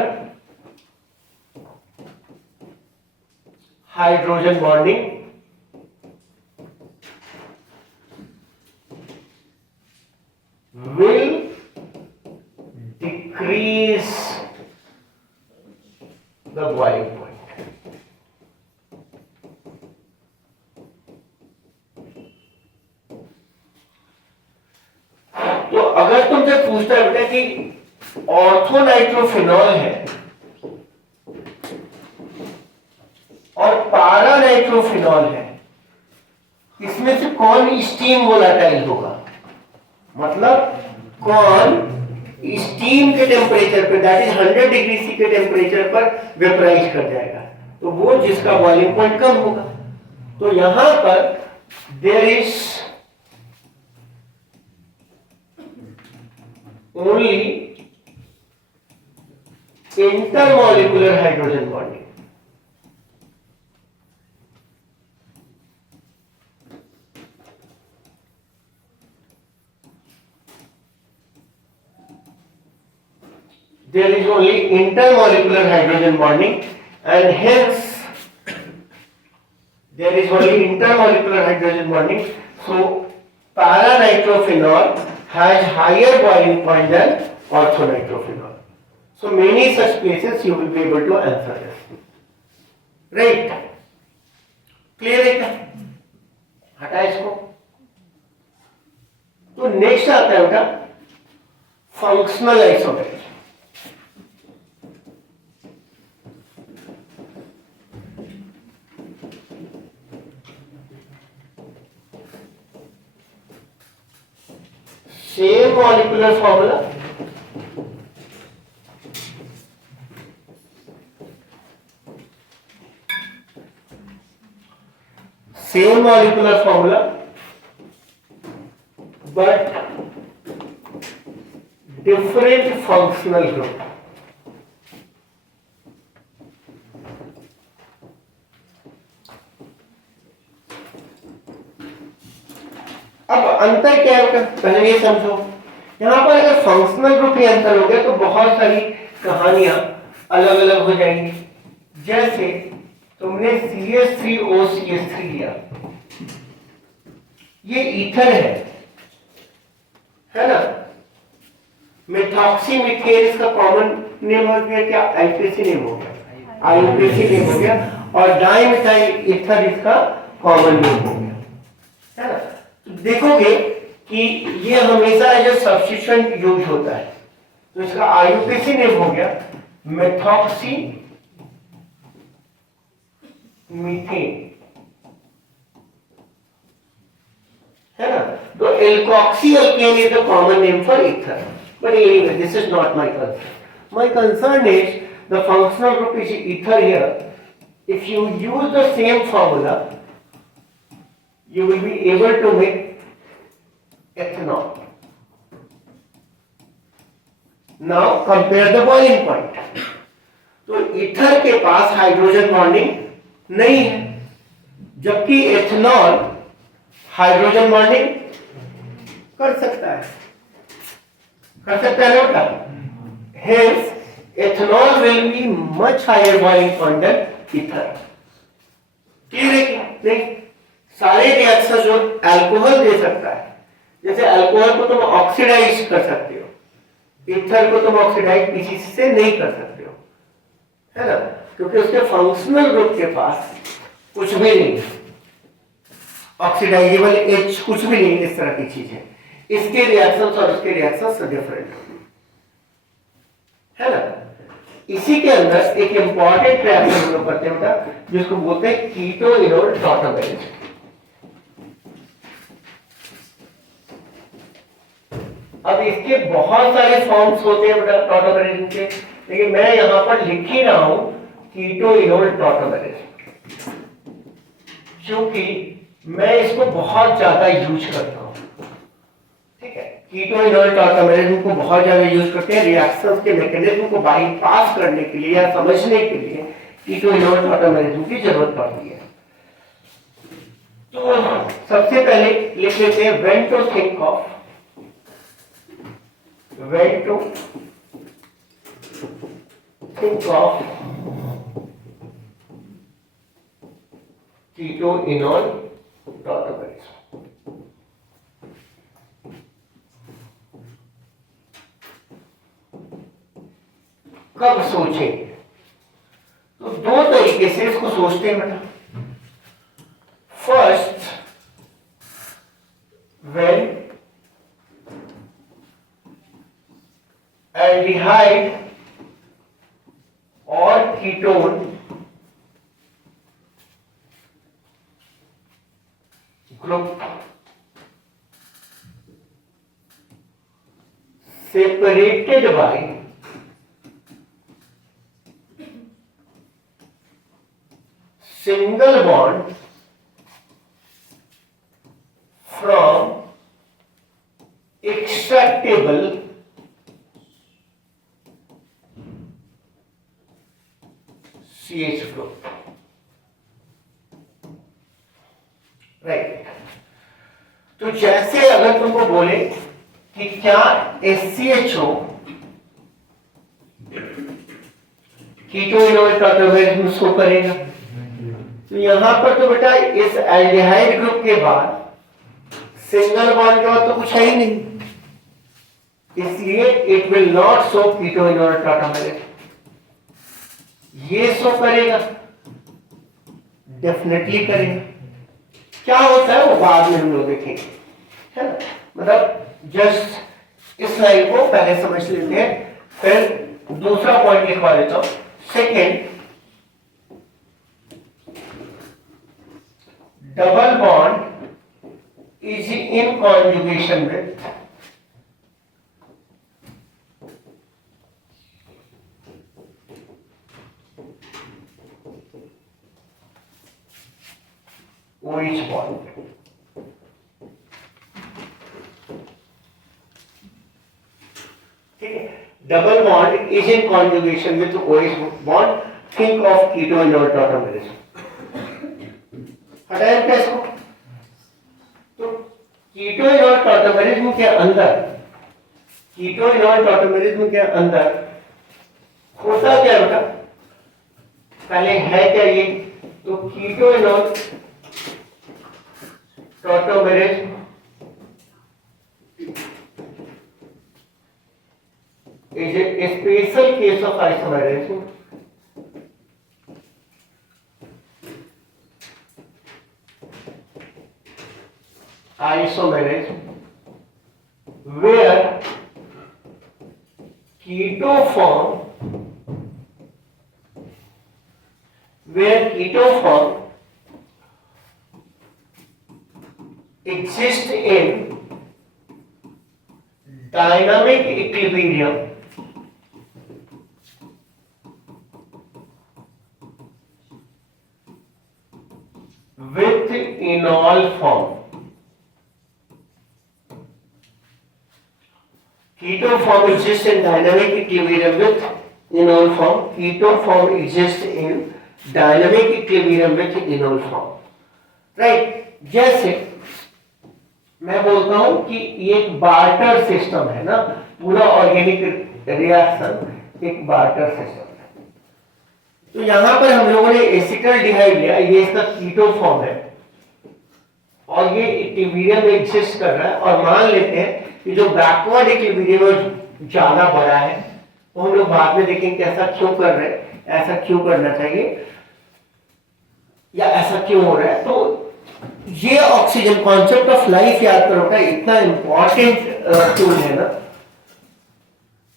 hydrogen bonding will decrease the boiling point. तो अगर तुमसे पूछता है बेटा कि ऑर्थोनाइट्रोफिनॉल है और पारानाइट्रोफिनॉल है, इसमें से कौन स्टीम वोलाटाइल होगा, मतलब कौन स्टीम के टेम्परेचर पर, दैट इज 100 डिग्री सी के टेम्परेचर पर वेपराइज कर जाएगा, तो वो जिसका बॉइलिंग पॉइंट कम होगा। तो यहां पर there is only intermolecular hydrogen bonding. There is only intermolecular hydrogen bonding, and hence there is only intermolecular hydrogen bonding. So paranitrophenol has higher boiling point than orthonitrophenol. So many such places you will be able to answer this. Right? Clear है क्या? हटा इसको। तो नेक्स्ट आता है बेटा functional isomerism. same molecular formula, but different functional group. अब अंतर क्या होगा पहले ये समझो। यहां पर अगर फंक्शनल ग्रुप ही अंतर हो गया तो बहुत सारी कहानियां अलग अलग हो जाएंगी। जैसे तुमने CH3OCH3 लिया, ये ईथर है ना। मेथॉक्सी मीथेन इसका कॉमन नेम हो गया, क्या एलपीसी नेम हो गया, आईयूपीसी नेम हो गया, और डाइमिथाइल ईथर इसका कॉमन नेम हो गया, है ना। तो देखोगे कि ये हमेशा जो सब्स्टिट्यूएंट यूज होता है, तो इसका आईयूपीसी नेम हो गया मेथॉक्सी मीथेन, है ना। तो alkoxy alkane is the common name for ether, but anyway this is not my concern. My concern is the functional group is ether here. If you use the same formula, you will be able to make ethanol. Now compare the boiling point. तो ईथर के पास हाइड्रोजन बॉन्डिंग नहीं है, जबकि एथेनॉल हाइड्रोजन बॉन्डिंग कर सकता है ना बेटा। Hence, ethanol will be much higher boiling point than ether. Clear है क्या? नहीं, सारे रिएक्शन जो अल्कोहल दे सकता है, जैसे अल्कोहल को तुम ऑक्सीडाइज कर सकते हो, ईथर को तुम ऑक्सीडाइज किसी से नहीं कर सकते हो, है ना, क्योंकि उसके फंक्शनल ग्रुप के पास कुछ भी नहीं है, ऑक्सीडाइजेबल एच कुछ भी नहीं, इस तरह की चीज है। इसके रिएक्शंस और उसके रिएक्शंस डिफरेंट है ना। इसी के अंदर एक इंपॉर्टेंट रिएक्शन हम लोग करते हैं बेटा, जिसको बोलते हैं कीटो इनोल टॉटोमेरेज। अब इसके बहुत सारे फॉर्म्स होते हैं बेटा टॉटोमेरेज के, लेकिन मैं यहां पर लिख ही रहा हूं कीटो इनोल टॉटोमेरेज, क्योंकि मैं इसको बहुत ज्यादा यूज करता हूं। ठीक है, कीटो इनोल टॉटोमेरेज को बहुत ज्यादा यूज करते हैं रिएक्शंस के मैकेनिज्म को बाईपास करने के लिए या समझने के लिए। कीटो इनोल टॉटोमेरेज की जरूरत पड़ती है। तो सबसे पहले लिख लेते हैं when to think of keto enol tautomerism. कब सोचेंगे? तो दो तरीके से इसको सोचते हैं बेटा। फर्स्ट, व्हेन एल्डिहाइड और ketone group separated by single bond from extractable CH group. Right. तो जैसे अगर तुमको बोले कि क्या SCHO कीटो इनोल टॉटोमेरेज में शो करेगा, तो यहां पर तो बेटा इस एल्डिहाइड ग्रुप के बाद सिंगल बॉन्ड के बाद तो कुछ है ही नहीं, इसलिए it will not show keto enol tautomerism. ये शो करेगा, डेफिनेटली करेगा। क्या होता है वो बाद में हम लोग देखेंगे, है ना। मतलब जस्ट इस लाइन को पहले समझ लेते हैं, फिर दूसरा पॉइंट लिखवा देता हूं। Second, double bond is in conjugation with OH bond. ठीक है, double bond is in conjugation with OH bond, think of keto enol tautomerism. हटाया क्या इसको? तो कीटो इनोल टॉटोमेरिज्म के अंदर, कीटो इनोल टॉटोमेरिज्म के अंदर होता क्या बेटा? पहले है क्या ये? तो keto enol tautomerism is a special case of isomerism. Isomerism, where ketoform exists in dynamic equilibrium with enol form. Keto form exists in dynamic equilibrium with enol form. Keto form exists in dynamic equilibrium with enol form. Right? जैसे मैं बोलता हूं कि ये एक बार्टर सिस्टम है ना, पूरा ऑर्गेनिक रिएक्शन एक बार्टर सिस्टम है। तो यहां पर हम लोगों ने एसिटल्डिहाइड लिया, ये इसका कीटो फॉर्म है और ये इक्विलिब्रियम में एग्जिस्ट कर रहा है, और मान लेते हैं कि जो बैकवर्ड इक्विलिब्रियम है ज्यादा बड़ा है, तो हम लोग बाद में देखेंगे कि ऐसा क्यों कर रहे हैं, ऐसा क्यों करना चाहिए या ऐसा क्यों हो रहा है। तो ये ऑक्सीजन, कॉन्सेप्ट ऑफ लाइफ याद करो ना, इतना इंपॉर्टेंट टूल है ना।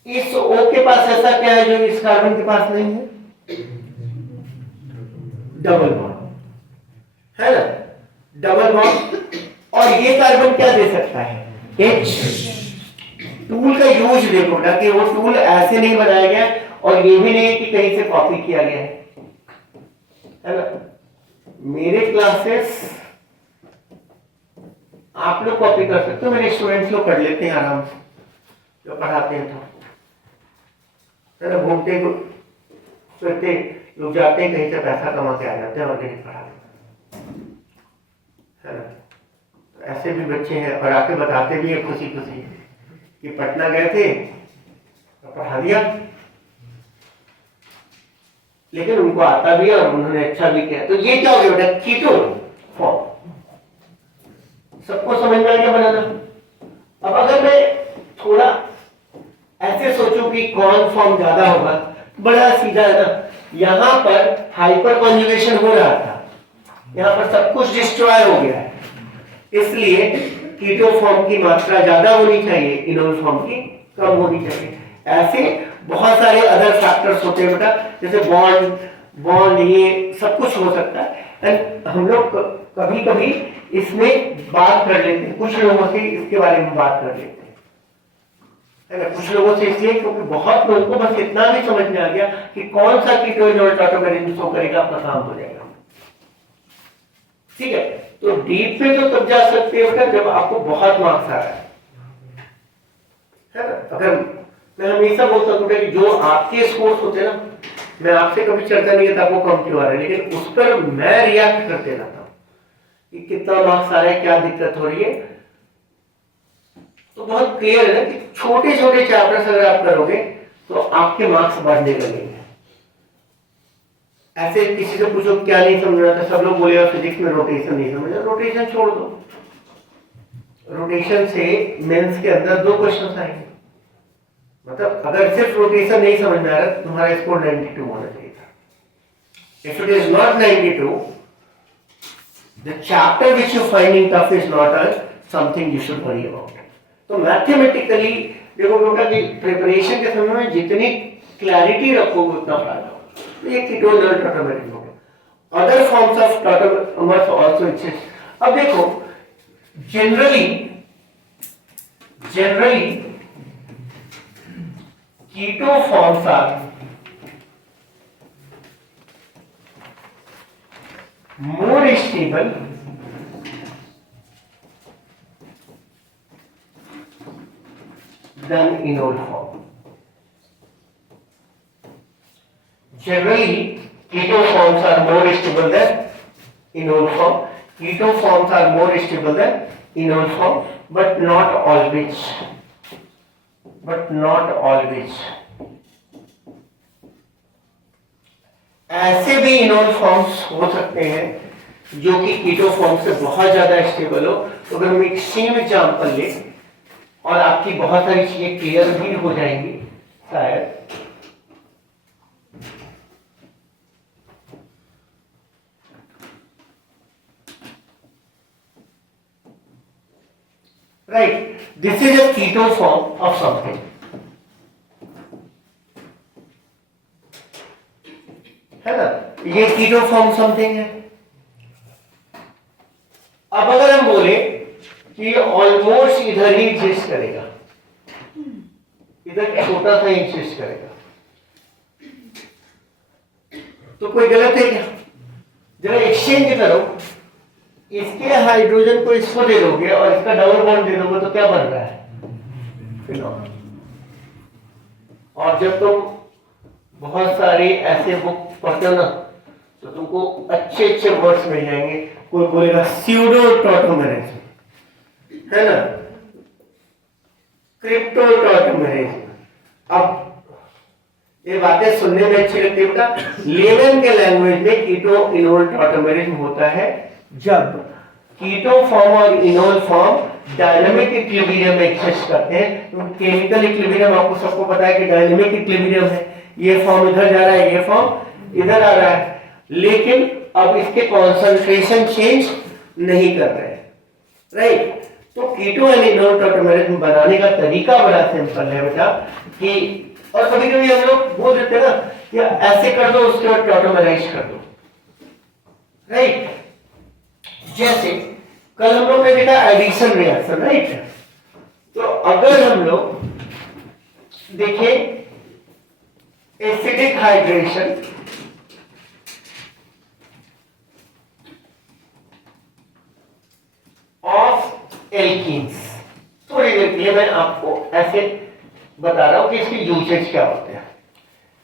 इस O के पास ऐसा क्या है जो इस कार्बन के पास नहीं है? डबल बॉन्ड है ना, डबल बॉन्ड। और ये कार्बन क्या दे सकता है? H। टूल का यूज देखो ना कि वो टूल ऐसे नहीं बनाया गया, और ये भी नहीं है कि कहीं से कॉपी किया गया है ना। मेरे क्लासेस आप लोग कॉपी कर सकते हो, मेरे स्टूडेंट्स लोग कर लेते हैं आराम से, जो पढ़ाते हैं तो है ना। घूमते फिरते लोग जाते हैं, कहीं से पैसा कमा के आ जाते हैं और कहीं पढ़ाते है ना। ऐसे भी बच्चे हैं और आके बताते भी हैं खुशी खुशी कि पटना गए थे तो पढ़ा दिया, लेकिन उनको आता भी है और उन्होंने अच्छा भी किया। तो ये क्या हो गया बेटा? Keto form. सबको समझ में आ गया बनाना? अब अगर मैं थोड़ा ऐसे सोचूं कि कौन फॉर्म ज्यादा होगा, बड़ा सीधा है ना। यहां पर हाइपर कॉन्जुगेशन हो रहा था, यहां पर सब कुछ डिस्ट्रॉय हो गया है, इसलिए कीटो फॉर्म की मात्रा ज्यादा होनी चाहिए, इनोल फॉर्म की कम होनी चाहिए। ऐसे बहुत सारे अदर फैक्टर्स होते हैं बेटा, जैसे बॉन्ड ये सब कुछ हो सकता है। हम लोग कभी कभी इसमें बात कर लेते हैं, कुछ लोगों से इसके बारे में बात कर लेते हैं, है ना। कुछ लोगों से इसलिए क्योंकि बहुत लोगों को बस इतना भी समझ में आ गया कि कौन सा कीटो इनोल टॉटोमेरिज्म शो करेगा, आपका काम हो जाएगा। ठीक है, तो डीप में तो तब जा सकते हैं बेटा जब आपको बहुत मार्क्स आ रहा है ना। अगर मैं हमेशा बोलता हूँ कि जो आपके स्कोर्स होते हैं ना, मैं आपसे कभी चर्चा नहीं करता आपको कम क्यों आ रहा है, लेकिन उस पर मैं रिएक्ट करते रहता हूँ कि कितना मार्क्स आ रहा है, क्या दिक्कत हो रही है। तो बहुत क्लियर है ना कि छोटे छोटे चैप्टर्स अगर आप करोगे तो आपके मार्क्स बढ़ने लगेंगे। ऐसे किसी से पूछो क्या नहीं समझ रहा था, सब लोग बोलेगा फिजिक्स में रोटेशन नहीं समझ रहा, रोटेशन छोड़ दो। रोटेशन से मेंस के अंदर 2 क्वेश्चन आएंगे। मतलब अगर सिर्फ रोटेशन नहीं समझ में आ रहा, तुम्हारा स्कोर 92 होना चाहिए था। If it is not 92, the chapter which you finding tough is not a something you should worry about. तो मैथमेटिकली देखो बेटा कि प्रिपरेशन के समय में जितनी क्लैरिटी रखोगे उतना फायदा होगा। तो ये कीटो इनोल टॉटोमेरिज्म हो गया। Other forms of tautomers also exist. अब देखो generally keto forms are more stable than enol form. Generally, keto forms are more stable than enol form. Keto forms are more stable than enol form, but not always. But not always. ऐसे भी इनोल फॉर्म्स हो सकते हैं जो कि कीटो फॉर्म से बहुत ज्यादा स्टेबल हो। तो अगर हम एक सेम एग्जांपल ले और आपकी बहुत सारी चीजें क्लियर भी हो जाएंगी शायद। Right, this is a keto form of something, है ना, ये कीटो फॉर्म समथिंग है। अब अगर हम बोले कि ऑलमोस्ट इधर ही एग्जिस्ट करेगा, इधर छोटा सा एग्जिस्ट करेगा, तो कोई गलत है क्या? जरा एक्सचेंज करो, इसके हाइड्रोजन को इसको दे दोगे और इसका डबल बॉन्ड दे दोगे तो क्या बन रहा है? फिनॉल। और जब तुम बहुत सारे ऐसे बुक पढ़ते हो ना तो तुमको अच्छे अच्छे वर्ड्स मिल जाएंगे। कोई बोलेगा स्यूडो टॉटोमेरिज्म, है ना, क्रिप्टो टॉटोमेरिज्म। अब ये बातें सुनने में अच्छी लगती है बेटा, लेमन के लैंग्वेज में कीटो इनोल टॉटोमेरिज्म होता है जब कीटो फॉर्म और इनोल फॉर्म डायनामिक इक्विलिब्रियम में एग्जिस्ट करते हैं। केमिकल इक्विलिब्रियम आपको सबको पता है कि डायनामिक इक्विलिब्रियम है, ये फॉर्म इधर जा रहा है, ये फॉर्म इधर आ रहा है, लेकिन अब इसके कॉन्सेंट्रेशन चेंज नहीं कर रहे हैं, राइट। तो कीटो एंड इनोल टॉटोमेरिज्म बनाने का तरीका बड़ा सिंपल है बेटा कि, और कभी कभी हम लोग बोल देते हैं ना कि ऐसे कर दो उसके बाद टॉटोमेराइज कर दो, राइट। जैसे कल हम लोग ने देखा एडिशन रिएक्शन, राइट। तो अगर हम लोग देखें एसिडिक हाइड्रेशन ऑफ एल्कीन्स, थोड़ी देर के लिए मैं आपको ऐसे बता रहा हूं कि इसके यूजेज क्या होते हैं।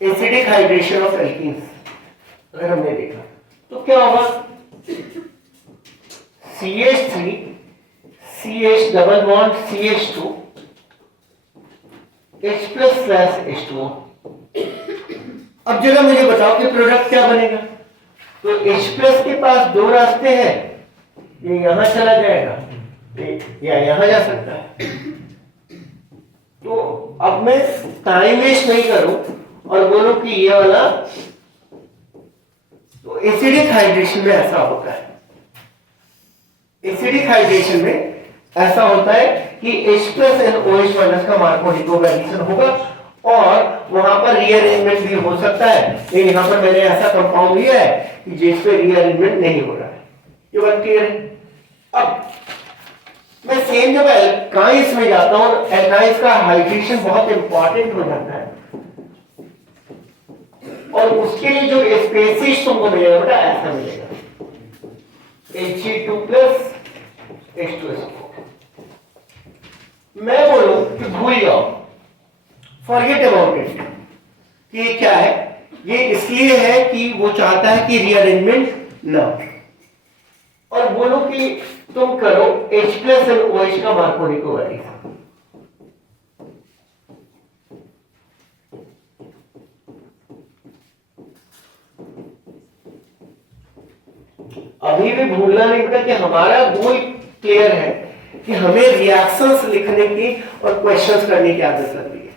एसिडिक हाइड्रेशन ऑफ एल्कीन्स अगर हमने देखा तो क्या होगा, CH3 CH double bond CH2 H+/H2O। अब जरा मुझे बताओ कि प्रोडक्ट क्या बनेगा। तो H+ के पास दो रास्ते हैं, ये यहां चला जाएगा या यहां जा सकता है। तो अब मैं टाइम वेस्ट नहीं करूं और बोलूं कि ये वाला, तो एसिडिक हाइड्रेशन में ऐसा होता है, एसिडिक हाइड्रेशन में ऐसा होता है कि H+NOH- का मार्को-निको एडिशन होगा और वहां पर रीअरेंजमेंट भी हो सकता है, लेकिन यहां पर मैंने ऐसा कंपाउंड लिया है कि जिस पे रीअरेंजमेंट नहीं हो रहा है। ये बात क्लियर है। अब मैं सेम जब एल्काइंस में जाता हूं और एल्काइंस का हाइड्रेशन बहुत इंपॉर्टेंट हो जाता है और उसके लिए जो स्पेसिस तुमको मिलेगा बेटा ऐसा मिलेगा, Hg2+ H2SO4। मैं बोलूं कि भूल जाओ, फॉरगेट अबाउट इट, ये क्या है, ये इसलिए है कि वो चाहता है कि रीअरेंजमेंट ना हो, और बोलो कि तुम करो H+NOH का मार्को-निको एडिशन। अभी भी भूलना नहीं बेटा कि हमारा गोल क्लियर है कि हमें रिएक्शंस लिखने की और क्वेश्चंस करने की आदत लग रही है।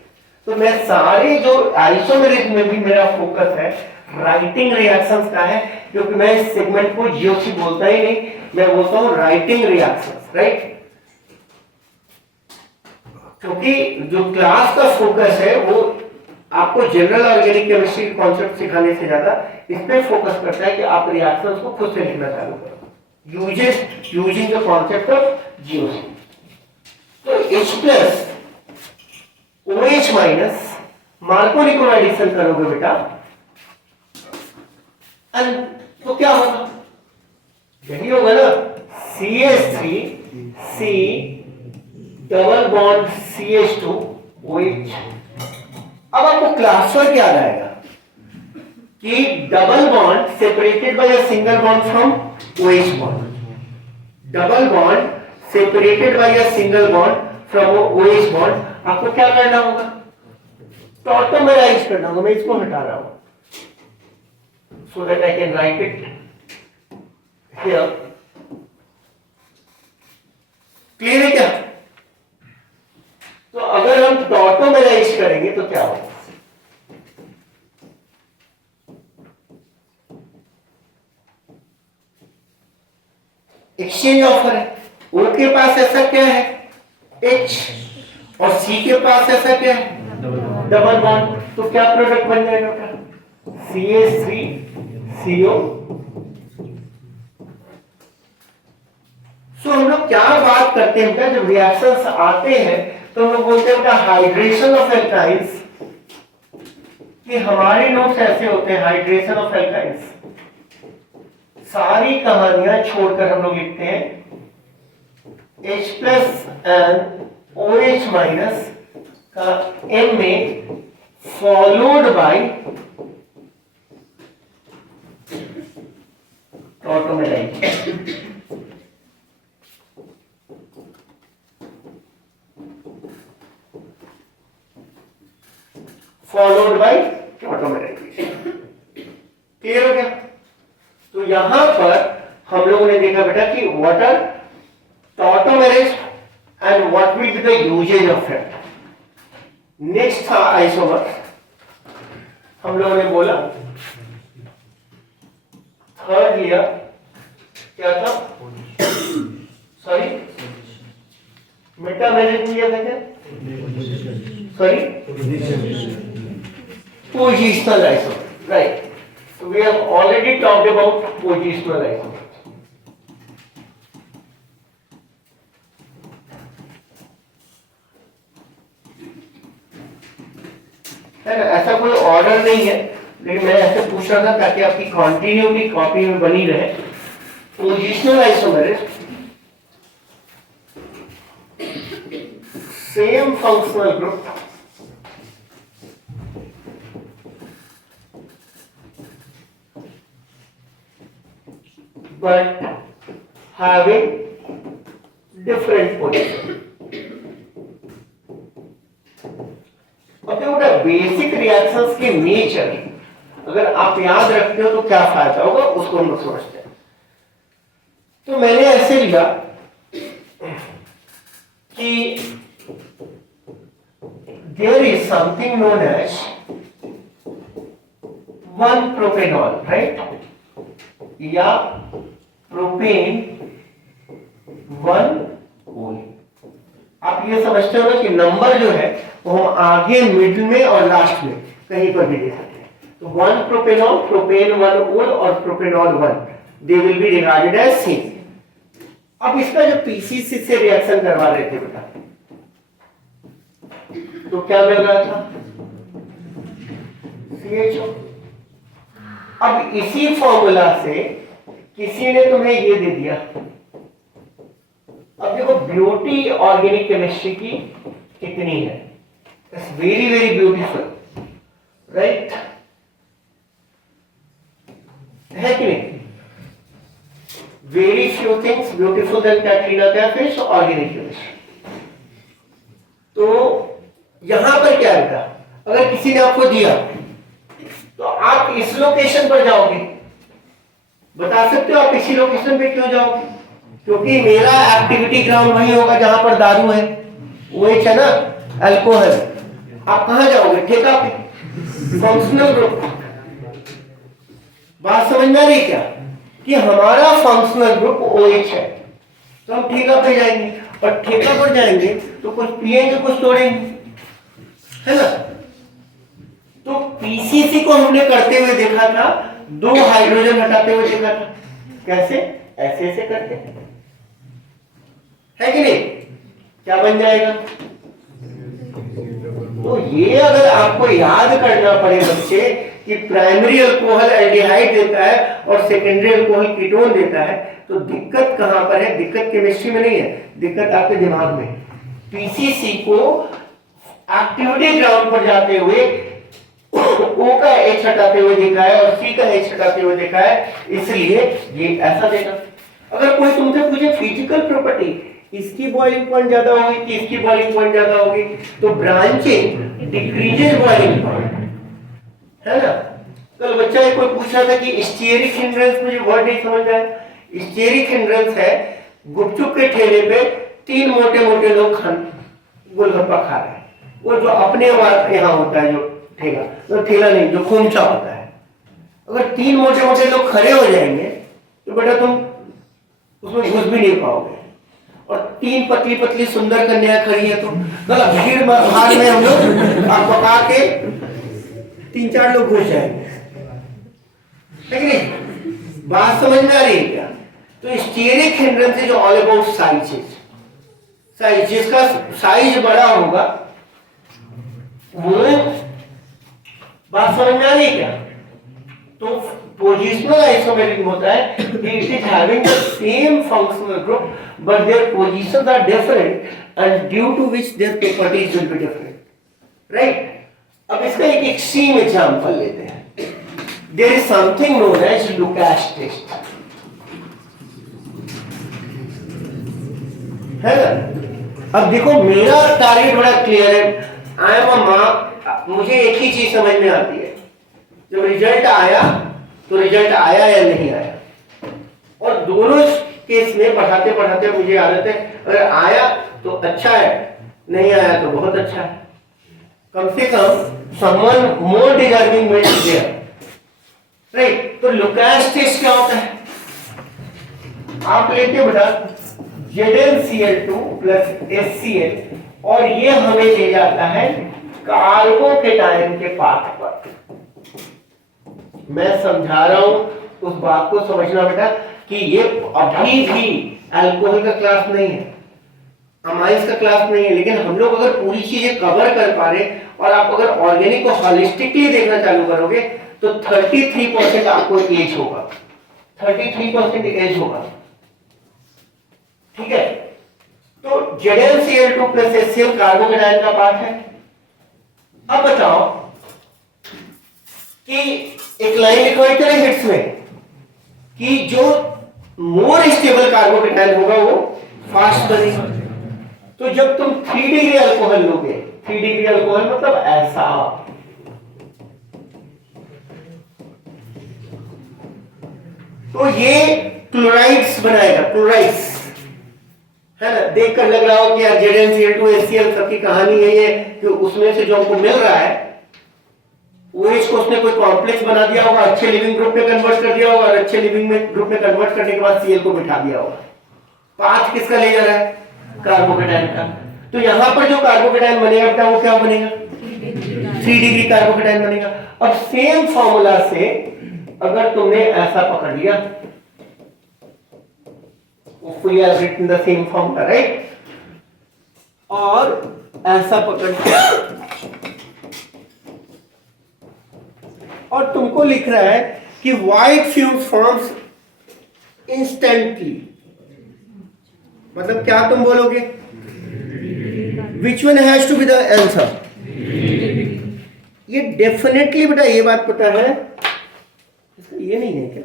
तो मैं सारे जो आइसोमेरिज्म में भी मेरा फोकस है राइटिंग रिएक्शंस का है, क्योंकि मैं इस सेगमेंट को जीओसी बोलता ही नहीं, मैं बोलता हूं राइटिंग रिएक्शंस, राइट। क्योंकि जो क्लास का फोकस है वो आपको जनरल ऑर्गेनिक केमिस्ट्री के कॉन्सेप्ट सिखाने से ज्यादा इस पे फोकस करता है कि आप रिएक्शंस को खुद से लिखना चालू करो using the concept of GOC. तो H+ OH- मार्को-निको एडिशन करोगे बेटा, तो क्या होगा, यही होगा ना, CH3 C double bond CH2 OH। अब आपको क्लास वर्क याद आएगा कि double bond separated by a single bond from OH bond, double bond separated by a single bond from OH bond, आपको क्या करना होगा? टॉटोमराइज करना होगा। मैं इसको हटा रहा हूं so that I can write it here। Clear है क्या? तो अगर हम टॉटोमराइज करेंगे तो क्या होगा? एक्सचेंज ऑफर है। O के पास ऐसा क्या है? H, और C के पास ऐसा क्या है? Double bond. तो क्या प्रोडक्ट बन जाएगा आपका? CH3CO। सो हम लोग क्या बात करते हैं बेटा, जब रिएक्शंस आते हैं तो हम लोग बोलते हैं बेटा हाइड्रेशन ऑफ एल्काइंस, कि हमारे नोट्स ऐसे होते हैं हाइड्रेशन ऑफ एल्काइंस। सारी कहानियां छोड़कर हम लोग लिखते हैं H+ एंड OH- का M में followed by tautomerise. Followed by tautomerisation. Clear हो गया? तो यहां पर हम लोगों ने देखा बेटा कि what are tautomerism and what will be the usages of it. Next था आइसोमर। हम लोगों ने बोला थर्ड लिया क्या था? सॉरी, मेटामेरिक लिया था क्या? Sorry, positional isomer, right. So we have already talked about positional isomer। है ना? ऐसा कोई ऑर्डर नहीं है, लेकिन मैं ऐसे पूछ रहा था ताकि आपकी कॉन्टिन्यूटी कॉपी में बनी रहे। Positional isomer is same functional group but having different position। अब देखो बेसिक रिएक्शंस के नेचर अगर आप याद रखते हो तो क्या फायदा होगा उसको हम लोग समझते हैं। तो मैंने ऐसे लिया कि there is something known as one propanol, right, या प्रोपेन 1-OL। आप ये समझते हो ना कि नंबर जो है वो हम आगे मिडिल में और लास्ट में कहीं पर भी दे सकते हैं। तो 1-प्रोपेनॉल, प्रोपेन 1-OL और propanol 1, they will be regarded as same. अब इसका जो पीसीसी से रिएक्शन करवा रहे थे बेटा, तो क्या मिल रहा था? CHO। अब इसी फॉर्मूला से किसी ने तुम्हें ये दे दिया। अब देखो ब्यूटी ऑर्गेनिक केमिस्ट्री की कितनी है, it's very very beautiful, right, है कि नहीं? Very few things beautiful then Katrina Kaif organic chemistry. तो यहां पर क्या होगा, अगर किसी ने आपको दिया तो आप इस लोकेशन पर जाओगे, बता सकते हो आप इसी लोकेशन पे क्यों जाओगे? क्योंकि मेरा एक्टिविटी ग्राउंड वही होगा जहां पर दारू है, OH है ना, अल्कोहल। आप कहां जाओगे? ठेका पे, फंक्शनल ग्रुप। बात समझ में आ रही क्या? कि हमारा फंक्शनल ग्रुप OH है, तो हम ठेका पे जाएंगे, और ठेका पर जाएंगे तो कुछ पिएंगे कुछ तोड़ेंगे, है ना? तो पीसीसी को हमने करते हुए देखा था, 2 हाइड्रोजन हटाते हुए देखा था। कैसे? ऐसे ऐसे करके, है कि नहीं? क्या बन जाएगा? तो ये अगर आपको याद करना पड़े बच्चे कि प्राइमरी अल्कोहल एल्डिहाइड देता है और सेकेंडरी अल्कोहल कीटोन देता है, तो दिक्कत कहां पर है? दिक्कत केमिस्ट्री में नहीं है, दिक्कत आपके दिमाग में। पीसीसी को एक्टिविटी ग्राउंड पर जाते हुए O का H हटाते हुए देखा है और C का H हटाते हुए देखा है, इसलिए ये ऐसा देगा। अगर कोई तुमसे पूछे फिजिकल प्रॉपर्टी, इसकी बॉइलिंग पॉइंट ज्यादा होगी कि इसकी बॉइलिंग पॉइंट ज्यादा होगी, तो ब्रांचिंग डिक्रीजेस बॉइलिंग पॉइंट, है ना। कल बच्चा एक कोई पूछ रहा था कि स्टीयरिक हिंड्रेंस, मुझे वर्ड नहीं समझ आया। स्टीयरिक हिंड्रेंस है गुपचुप के ठेले पे तीन मोटे मोटे लोग गोलगप्पा खा रहे हैं, वो जो अपने यहाँ होता है जो ठेला, तो ठेला नहीं, जो खोमचा होता है, अगर तीन मोटे मोटे लोग खड़े हो जाएंगे तो बेटा तुम उसमें घुस भी नहीं पाओगे। और तीन पतली पतली सुंदर कन्या खड़ी है तो मतलब भीड़ भाड़ में हम लोग पका के तीन चार लोग घुस जाएंगे, है कि नहीं? बात समझ में आ रही है क्या? तो stearic hindrance is all about sizes. Size, जिसका साइज बड़ा होगा वो, बात समझ में आ रही है क्या? तो पोजिशनल आइसोमेरिज्म होता है कि it is having the same functional group but their positions are different and due to which their properties will be different, right? अब इसका एक एक्सट्रीम एग्जांपल लेते हैं। There is something known as Lucas test, है ना। अब देखो मेरा टारगेट बड़ा क्लियर है, आई एम अ माँ, मुझे एक ही चीज समझ में आती है, जब रिजल्ट आया तो रिजल्ट आया या नहीं आया, और दोनों केस में पढ़ाते पढ़ाते मुझे आदत है, अगर आया तो अच्छा है, नहीं आया तो बहुत अच्छा है, कम से कम someone more deserving will be there, right? तो लुकास टेस्ट क्या होता है? आप लेते बेटा ZnCl2 प्लस HCl और ये हमें ले जाता है कार्बोकेटायन के पाथ पर। मैं समझा रहा हूं, उस बात को समझना बेटा कि ये अभी भी अल्कोहल का क्लास नहीं है, अमाइंस का क्लास नहीं है, लेकिन हम लोग अगर पूरी चीजें कवर कर पा रहे और आप अगर ऑर्गेनिक को होलिस्टिकली देखना चालू करोगे तो 33% आपको एज होगा, 33% एज होगा, ठीक है? तो ZnCl2 प्लस HCl कार्बोकेटायन का पाथ है। अब बताओ कि एक लाइन लिखो इस तरह हिट्स में कि जो मोर स्टेबल कार्बोकेटायन होगा वो फास्ट बनेगा। तो जब तुम 3 डिग्री अल्कोहल लोगे, 3 डिग्री अल्कोहल मतलब ऐसा, तो ये क्लोराइड्स बनाएगा, क्लोराइड्स, है ना। देखकर लग रहा हो कि यार ZnCl2 HCl सबकी कहानी है ये कि उसमें से जो हमको मिल रहा है OH को उसने कोई कॉम्प्लेक्स बना दिया होगा, अच्छे लिविंग ग्रुप में कन्वर्ट कर दिया होगा और अच्छे लिविंग में ग्रुप में कन्वर्ट करने के बाद Cl को बिठा दिया होगा। पाथ किसका ले जा रहा है? कार्बोकेटायन का। तो यहां पर जो कार्बोकेटायन बनेगा बेटा वो क्या बनेगा? 3 डिग्री कार्बोकेटायन बनेगा। अब सेम फॉर्मूला से अगर तुमने ऐसा पकड़ लिया, we have written the same formula, right? और ऐसा पकड़ के और तुमको लिख रहा है कि व्हाइट फ्यूम्स फॉर्म्स इंस्टेंटली, मतलब क्या तुम बोलोगे? Which one has to be the answer? ये डेफिनेटली बेटा ये बात पता है, ये नहीं है क्या?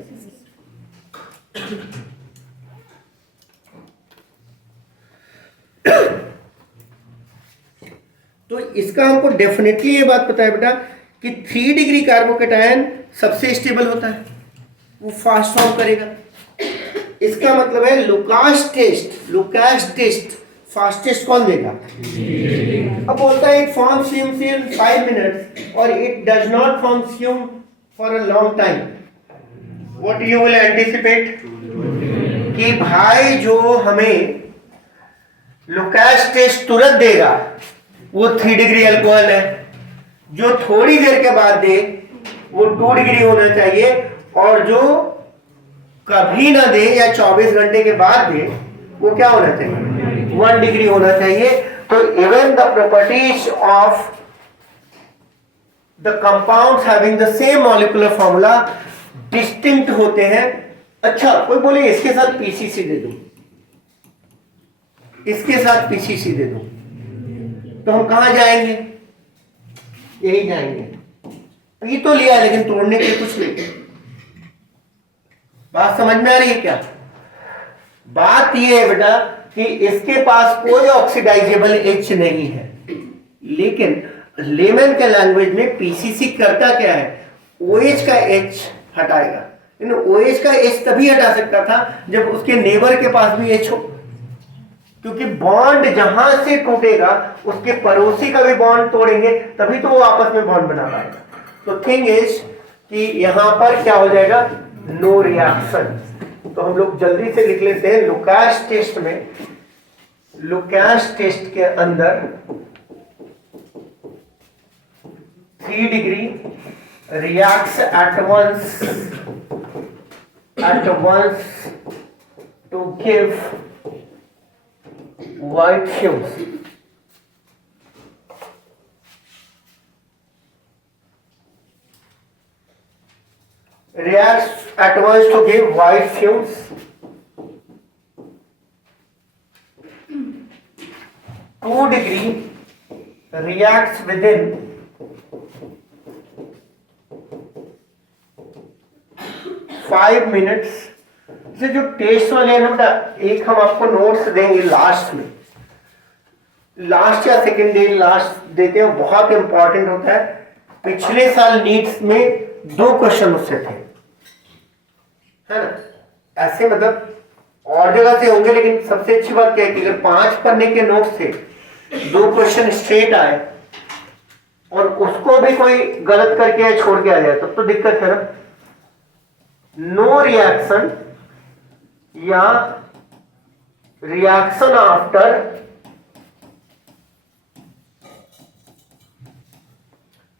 तो इसका हमको डेफिनेटली ये बात पता है बेटा कि 3 डिग्री कार्बोकेटायन सबसे स्टेबल होता है, वो फास्ट फॉर्म करेगा। इसका मतलब है लुकास टेस्ट फास्टेस्ट कौन देगा? अब बोलता है it forms fumes in 5 minutes और it does not form fume for a long time. What you will anticipate कि भाई जो हमें लुकास टेस्ट तुरंत देगा वो 3 डिग्री अल्कोहल है, जो थोड़ी देर के बाद दे वो 2 डिग्री होना चाहिए, और जो कभी ना दे या 24 घंटे के बाद दे वो क्या होना चाहिए? 1 डिग्री होना चाहिए। तो even the properties of the compounds having the same molecular formula distinct होते हैं। अच्छा, कोई बोले इसके साथ पीसीसी दे दूं, इसके साथ पीसीसी दे दूं, तो हम कहां जाएंगे? यही जाएंगे। पी तो लिया लेकिन तोड़ने के लिए कुछ नहीं। बात समझ में आ रही है क्या? बात ये है बेटा कि इसके पास कोई ऑक्सीडाइजेबल एच नहीं है, लेकिन लेमन के लैंग्वेज में पीसीसी करता क्या है, ओएच का एच हटाएगा। ओएच का एच तभी हटा सकता था जब उसके नेबर के पास भी एच हो, क्योंकि बॉन्ड जहां से टूटेगा उसके पड़ोसी का भी बॉन्ड तोड़ेंगे तभी तो वो आपस में बॉन्ड बना पाएगा। तो थिंग इज कि यहां पर क्या हो जाएगा, नो रिएक्शन। तो हम लोग जल्दी से लिख लेते हैं, लुकास टेस्ट में, लुकास टेस्ट के अंदर 3 degree reacts at once to give white fumes. Reacts at once to give white fumes. 2 degree reacts within 5 minutes. से जो टेस्ट वाले हैं ना, एक हम आपको नोट्स देंगे लास्ट में, लास्ट या सेकेंड डे लास्ट देते हैं, बहुत इंपॉर्टेंट होता है। पिछले साल नीट्स में 2 क्वेश्चन उससे थे, है ना? ऐसे मतलब और जगह से होंगे, लेकिन सबसे अच्छी बात क्या है कि अगर 5 पन्ने के नोट्स थे, 2 क्वेश्चन स्ट्रेट आए और उसको भी कोई गलत करके छोड़ के आ जाए तब तो दिक्कत है ना। नो रिएक्शन या रिएक्शन आफ्टर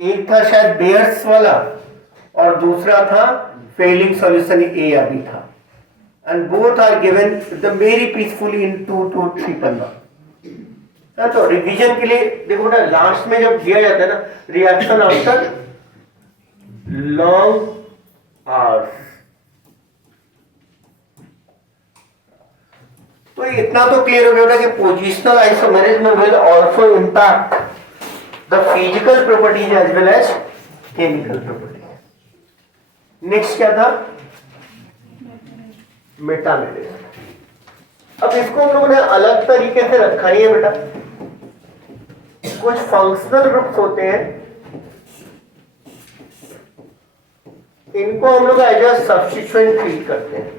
एक था शायद बेयर्स वाला और दूसरा था फेलिंग सॉल्यूशन, ए या बी था, and both are given the very peacefully in 2 to 3 पन्ना। तो रिवीजन के लिए देखो ना, लास्ट में जब दिया जाता है ना, रिएक्शन आफ्टर लॉन्ग आवर्स, तो इतना तो क्लियर हो गया कि positional isomerism will also impact the physical properties as well as chemical properties. Next क्या था, मेटामेरिज्म। अब इसको हम लोगों ने अलग तरीके से रखा ही है बेटा। कुछ फंक्शनल ग्रुप्स होते हैं, इनको हम लोग एज अ सब्स्टिट्यूएंट ट्रीट करते हैं।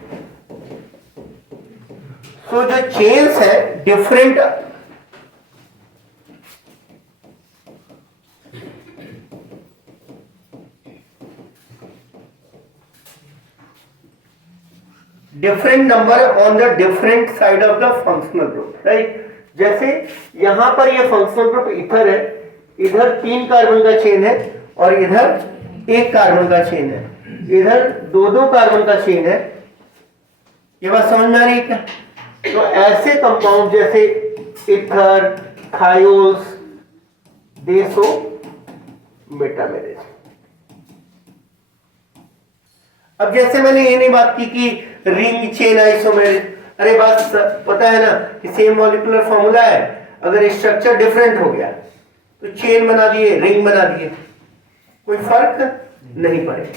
तो जो चेन्स है different number on the different side of the functional group, right? जैसे यहां पर ये फंक्शनल ग्रुप इधर है, इधर 3 कार्बन का चेन है और इधर 1 कार्बन का चेन है, इधर 2 कार्बन का चेन है। ये बात समझ में आ रही है क्या? तो ऐसे कंपाउंड जैसे इथर, थायोल्स, दे शो मेटामेरिज्म। अब जैसे मैंने ये नहीं बात की कि रिंग चेन आइसोमेरिज्म, अरे बात पता है ना कि सेम मॉलिक्यूलर फॉर्मूला है, अगर स्ट्रक्चर डिफरेंट हो गया तो चेन बना दिए, रिंग बना दिए, कोई फर्क नहीं पड़ेगा।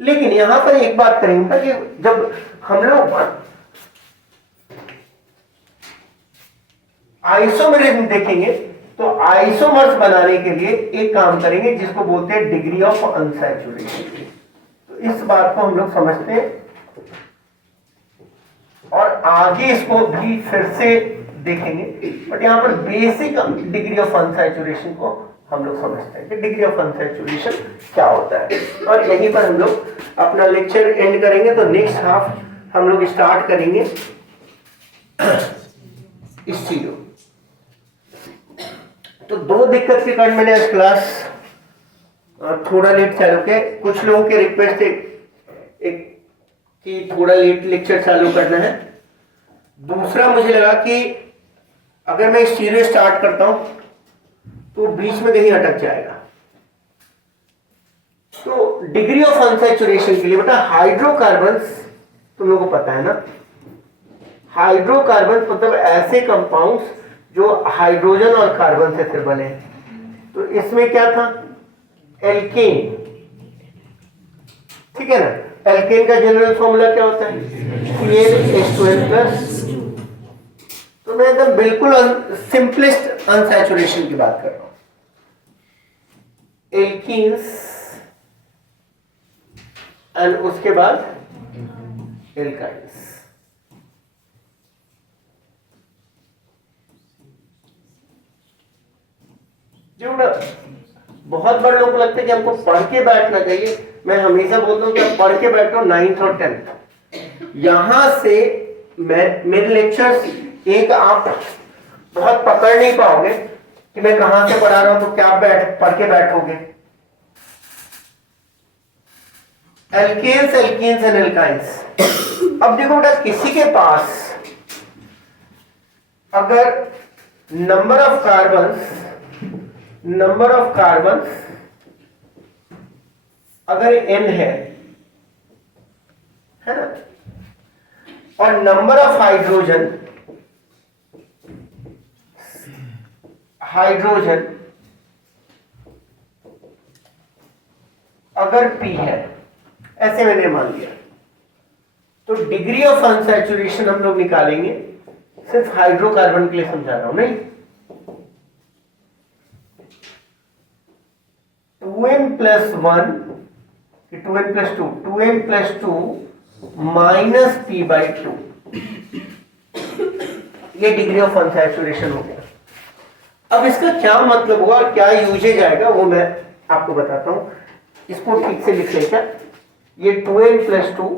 लेकिन यहां पर एक बात करेंगे कि जब हम लोग आइसोमेरिज्म देखेंगे तो आइसोमर्स बनाने के लिए एक काम करेंगे जिसको बोलते हैं डिग्री ऑफ अनसैचुरेशन। तो इस बात को हम लोग समझते हैं और आगे इसको भी फिर से देखेंगे, बट यहां पर बेसिक डिग्री ऑफ अनसैचुरेशन को हम लोग समझते हैं कि डिग्री ऑफ अनसैचुरेशन क्या होता है, और यहीं पर हम लोग अपना लेक्चर एंड करेंगे। तो नेक्स्ट हाफ हम लोग स्टार्ट करेंगे स्टीरियो। तो 2 दिक्कत के कारण मैंने आज क्लास थोड़ा लेट चालू किया। कुछ लोगों के रिक्वेस्ट एक कि थोड़ा लेट लेक्चर चालू करना है। दूसरा मुझे लगा कि अगर मैं स्टीरियो स्टार्ट करता हूं तो बीच में कहीं अटक जाएगा। तो डिग्री ऑफ अनसैचुरेशन के लिए बेटा हाइड्रोकार्बन्स तुम लोगों को पता है ना, हाइड्रोकार्बन मतलब ऐसे कंपाउंड्स जो हाइड्रोजन और कार्बन से फिर बने। तो इसमें क्या था, एल्केन, ठीक है ना। एल्केन का जनरल फॉर्मूला क्या होता है? CnH2n+। तो मैं एकदम बिल्कुल सिंपलेस्ट अनसैचुरेशन की बात कर रहा हूं। एल्कीन्स एंड उसके बाद एल्काइंस। जो ना बहुत बड़े लोगों को लगता है कि हमको पढ़ के बैठना चाहिए। मैं हमेशा बोलता हूँ कि आप पढ़ के बैठो 9th और 10th। यहां से मैं मेरे लेक्चर्स एक आप बहुत पकड़ नहीं पाओगे कि मैं कहां से पढ़ा रहा हूं, तो क्या पढ़ के बैठोगे। Alkanes, alkenes and alkynes. अब देखो बेटा, किसी के पास अगर नंबर ऑफ कार्बन अगर n है ना, और नंबर ऑफ हाइड्रोजन अगर p है, ऐसे मैंने मान लिया, तो डिग्री ऑफ अनसैचुरेशन हम लोग निकालेंगे। सिर्फ हाइड्रोकार्बन के लिए समझा रहा हूं, नहीं 2n+1 कि 2n+2 2n+2 -p/2, ये डिग्री ऑफ अनसैचुरेशन हो गया। अब इसका क्या मतलब हुआ और क्या यूजेज आएगा वो मैं आपको बताता हूं। इसको ठीक से लिख लेगा, ये 2n+2,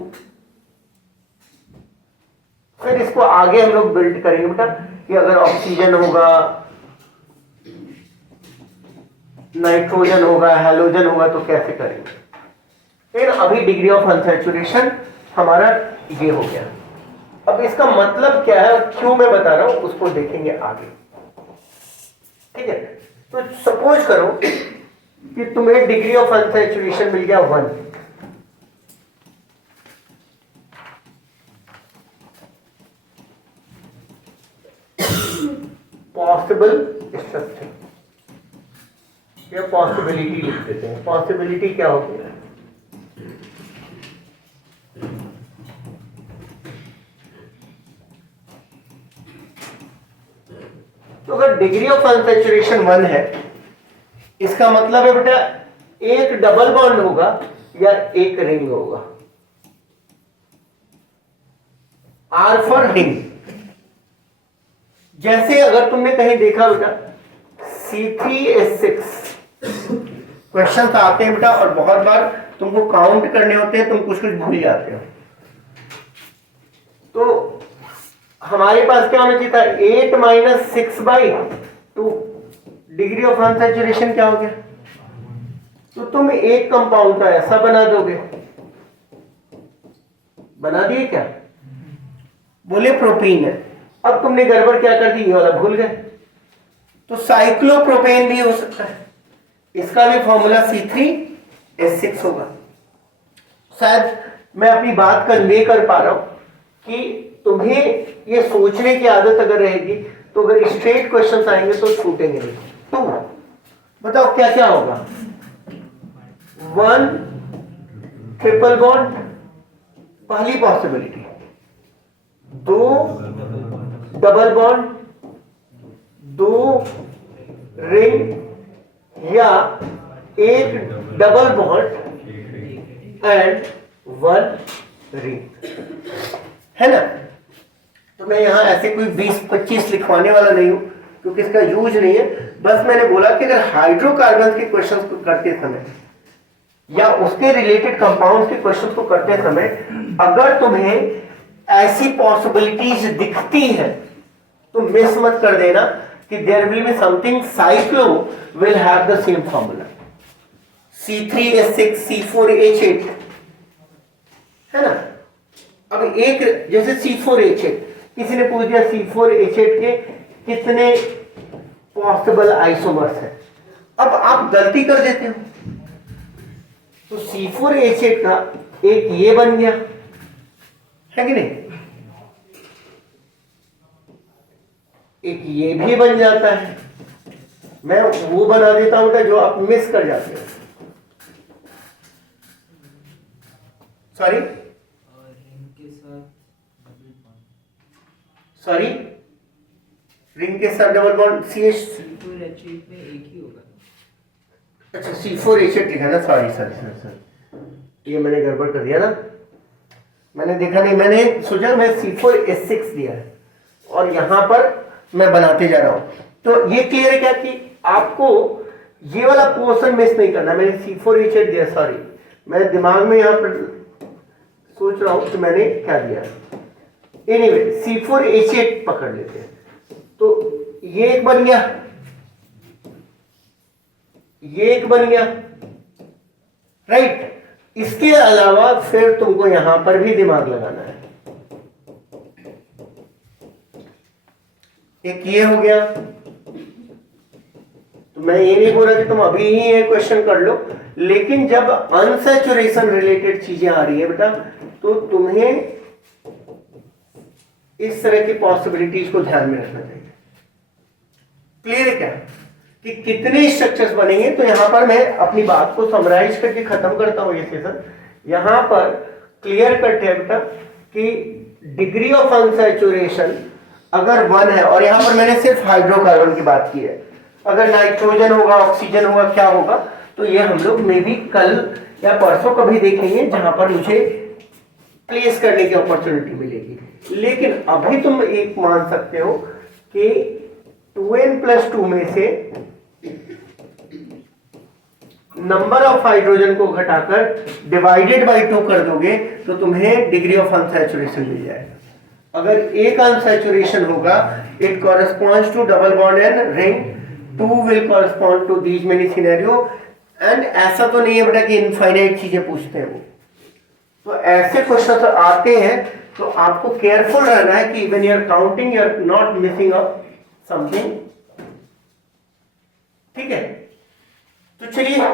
फिर इसको आगे हम लोग बिल्ड करेंगे बेटा कि अगर ऑक्सीजन होगा, नाइट्रोजन होगा, हैलोजन होगा, तो कैसे करेंगे। फिर अभी डिग्री ऑफ अनसैचुरेशन हमारा ये हो गया। अब इसका मतलब क्या है, क्यों मैं बता रहा हूं, उसको देखेंगे आगे, ठीक है। तो सपोज करो कि तुम्हें डिग्री ऑफ अनसैचुरेशन मिल गया 1, पॉसिबल स्ट्रक्चर या पॉसिबिलिटी लिख देते हैं। पॉसिबिलिटी क्या होती है? तो अगर डिग्री ऑफ अनसैचुरेशन 1 है, इसका मतलब है बेटा एक डबल बॉन्ड होगा या एक रिंग होगा। R for ring. जैसे अगर तुमने कहीं देखा बेटा C3H6 क्वेश्चन आते हैं बेटा, और बहुत बार तुमको काउंट करने होते हैं, तुम कुछ कुछ भूल जाते हो। तो हमारे पास क्या होना चाहिए था, 8 - 6/2। डिग्री ऑफ अनसैचुरेशन क्या हो गया? तो तुम एक कंपाउंड का ऐसा बना दोगे, बना दिए क्या? बोले प्रोपीन है। अब तुमने गड़बड़ क्या कर दी, ये वाला भूल गए। तो साइक्लोप्रोपेन भी हो सकता है, इसका भी फॉर्मूला C3H6 होगा। शायद मैं अपनी बात कन्वे कर पा रहा हूं कि तुम्हें ये सोचने की आदत अगर रहेगी तो अगर स्ट्रेट क्वेश्चंस आएंगे तो छूटेंगे नहीं। तो बताओ क्या क्या होगा। 1 ट्रिपल बॉन्ड, पहली पॉसिबिलिटी। 2 डबल बॉन्ड, 2 रिंग, या 1 डबल बॉन्ड एंड 1 रिंग, है ना। तो मैं यहां ऐसे कोई 20-25 लिखवाने वाला नहीं हूं क्योंकि इसका यूज नहीं है। बस मैंने बोला कि अगर हाइड्रोकार्बन के क्वेश्चंस को करते समय या उसके रिलेटेड कंपाउंड्स के क्वेश्चंस को करते समय अगर तुम्हें ऐसी पॉसिबिलिटीज दिखती है तो मिस मत कर देना कि there will be something, cyclo will have the same formula C3H6 C4H8, है ना। अब एक जैसे C4H8, किसी ने पूछ दिया C4H8 के कितने पॉसिबल आइसोमर्स हैं। अब आप गलती कर देते हो, तो C4H8 का एक ये बन गया, है कि नहीं, एक ये भी बन जाता है। मैं वो बना देता हूं जो आप मिस कर जाते हो। सॉरी रिंग के साथ डबल बॉन्ड, सॉरी रिंग के साथ डबल बॉन्ड CH, C4H8 में एक ही होगा। अच्छा C4H8 लिखा ना, सॉरी सॉरी सॉरी सॉरी, ये मैंने गड़बड़ कर दिया ना, मैंने देखा नहीं, मैंने सोचा मैं C4H6 दिया है और यहाँ पर मैं बनाते जा रहा हूँ। तो ये क्लियर है क्या कि आपको ये वाला पोर्शन मिस नहीं करना। मैंने C4H8 दिया, सॉरी मैं दिमाग में यहाँ पर सोच रहा हूँ कि मैंने क्या दिया। एनीवे C4H8 पकड़ लेते हैं। तो ये एक बन गया, ये एक बन गया, राइट। इसके अलावा फिर तुमको यहां पर भी दिमाग लगाना है। एक ये हो गया, तो मैं ये नहीं बोल रहा कि तुम अभी ही ये क्वेश्चन कर लो, लेकिन जब अनसैचुरेशन रिलेटेड चीजें आ रही है बेटा, तो तुम्हें इस तरह की पॉसिबिलिटीज को ध्यान में रखना चाहिए। क्लियर है क्या कि कितने स्ट्रक्चर्स बनेंगे। तो यहां पर मैं अपनी बात को समराइज करके खत्म करता हूं ये सेशन। यहां पर क्लियर कट है बेटा कि डिग्री ऑफ अनसैचुरेशन अगर 1 है, और यहां पर मैंने सिर्फ हाइड्रोकार्बन की बात की है, अगर नाइट्रोजन होगा, ऑक्सीजन होगा, क्या होगा, तो ये हम लोग मे भी कल या परसों कभी देखेंगे, जहां पर मुझे प्लेस करने की अपॉर्चुनिटी मिलेगी। लेकिन अभी तुम एक मान सकते हो कि 2n+2 में से नंबर ऑफ हाइड्रोजन को घटाकर डिवाइडेड बाय 2 कर दोगे तो तुम्हें डिग्री ऑफ अनसैचुरेशन मिल जाएगा। अगर एक अनसैचुरेशन होगा, it corresponds to double bond and ring, 2 will correspond to these many scenario. And ऐसा तो नहीं है बेटा कि इनफाइनाइट चीजें पूछते हैं वो, तो ऐसे क्वेश्चन आते हैं, तो आपको केयरफुल रहना है कि when you are counting you are not missing out something. ठीक है, तो चलिए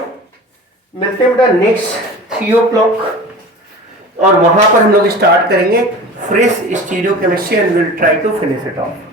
मिलते हैं बेटा नेक्स्ट 3 o'clock, और वहां पर हम लोग स्टार्ट करेंगे fresh stereo chemistry and will try to finish it of.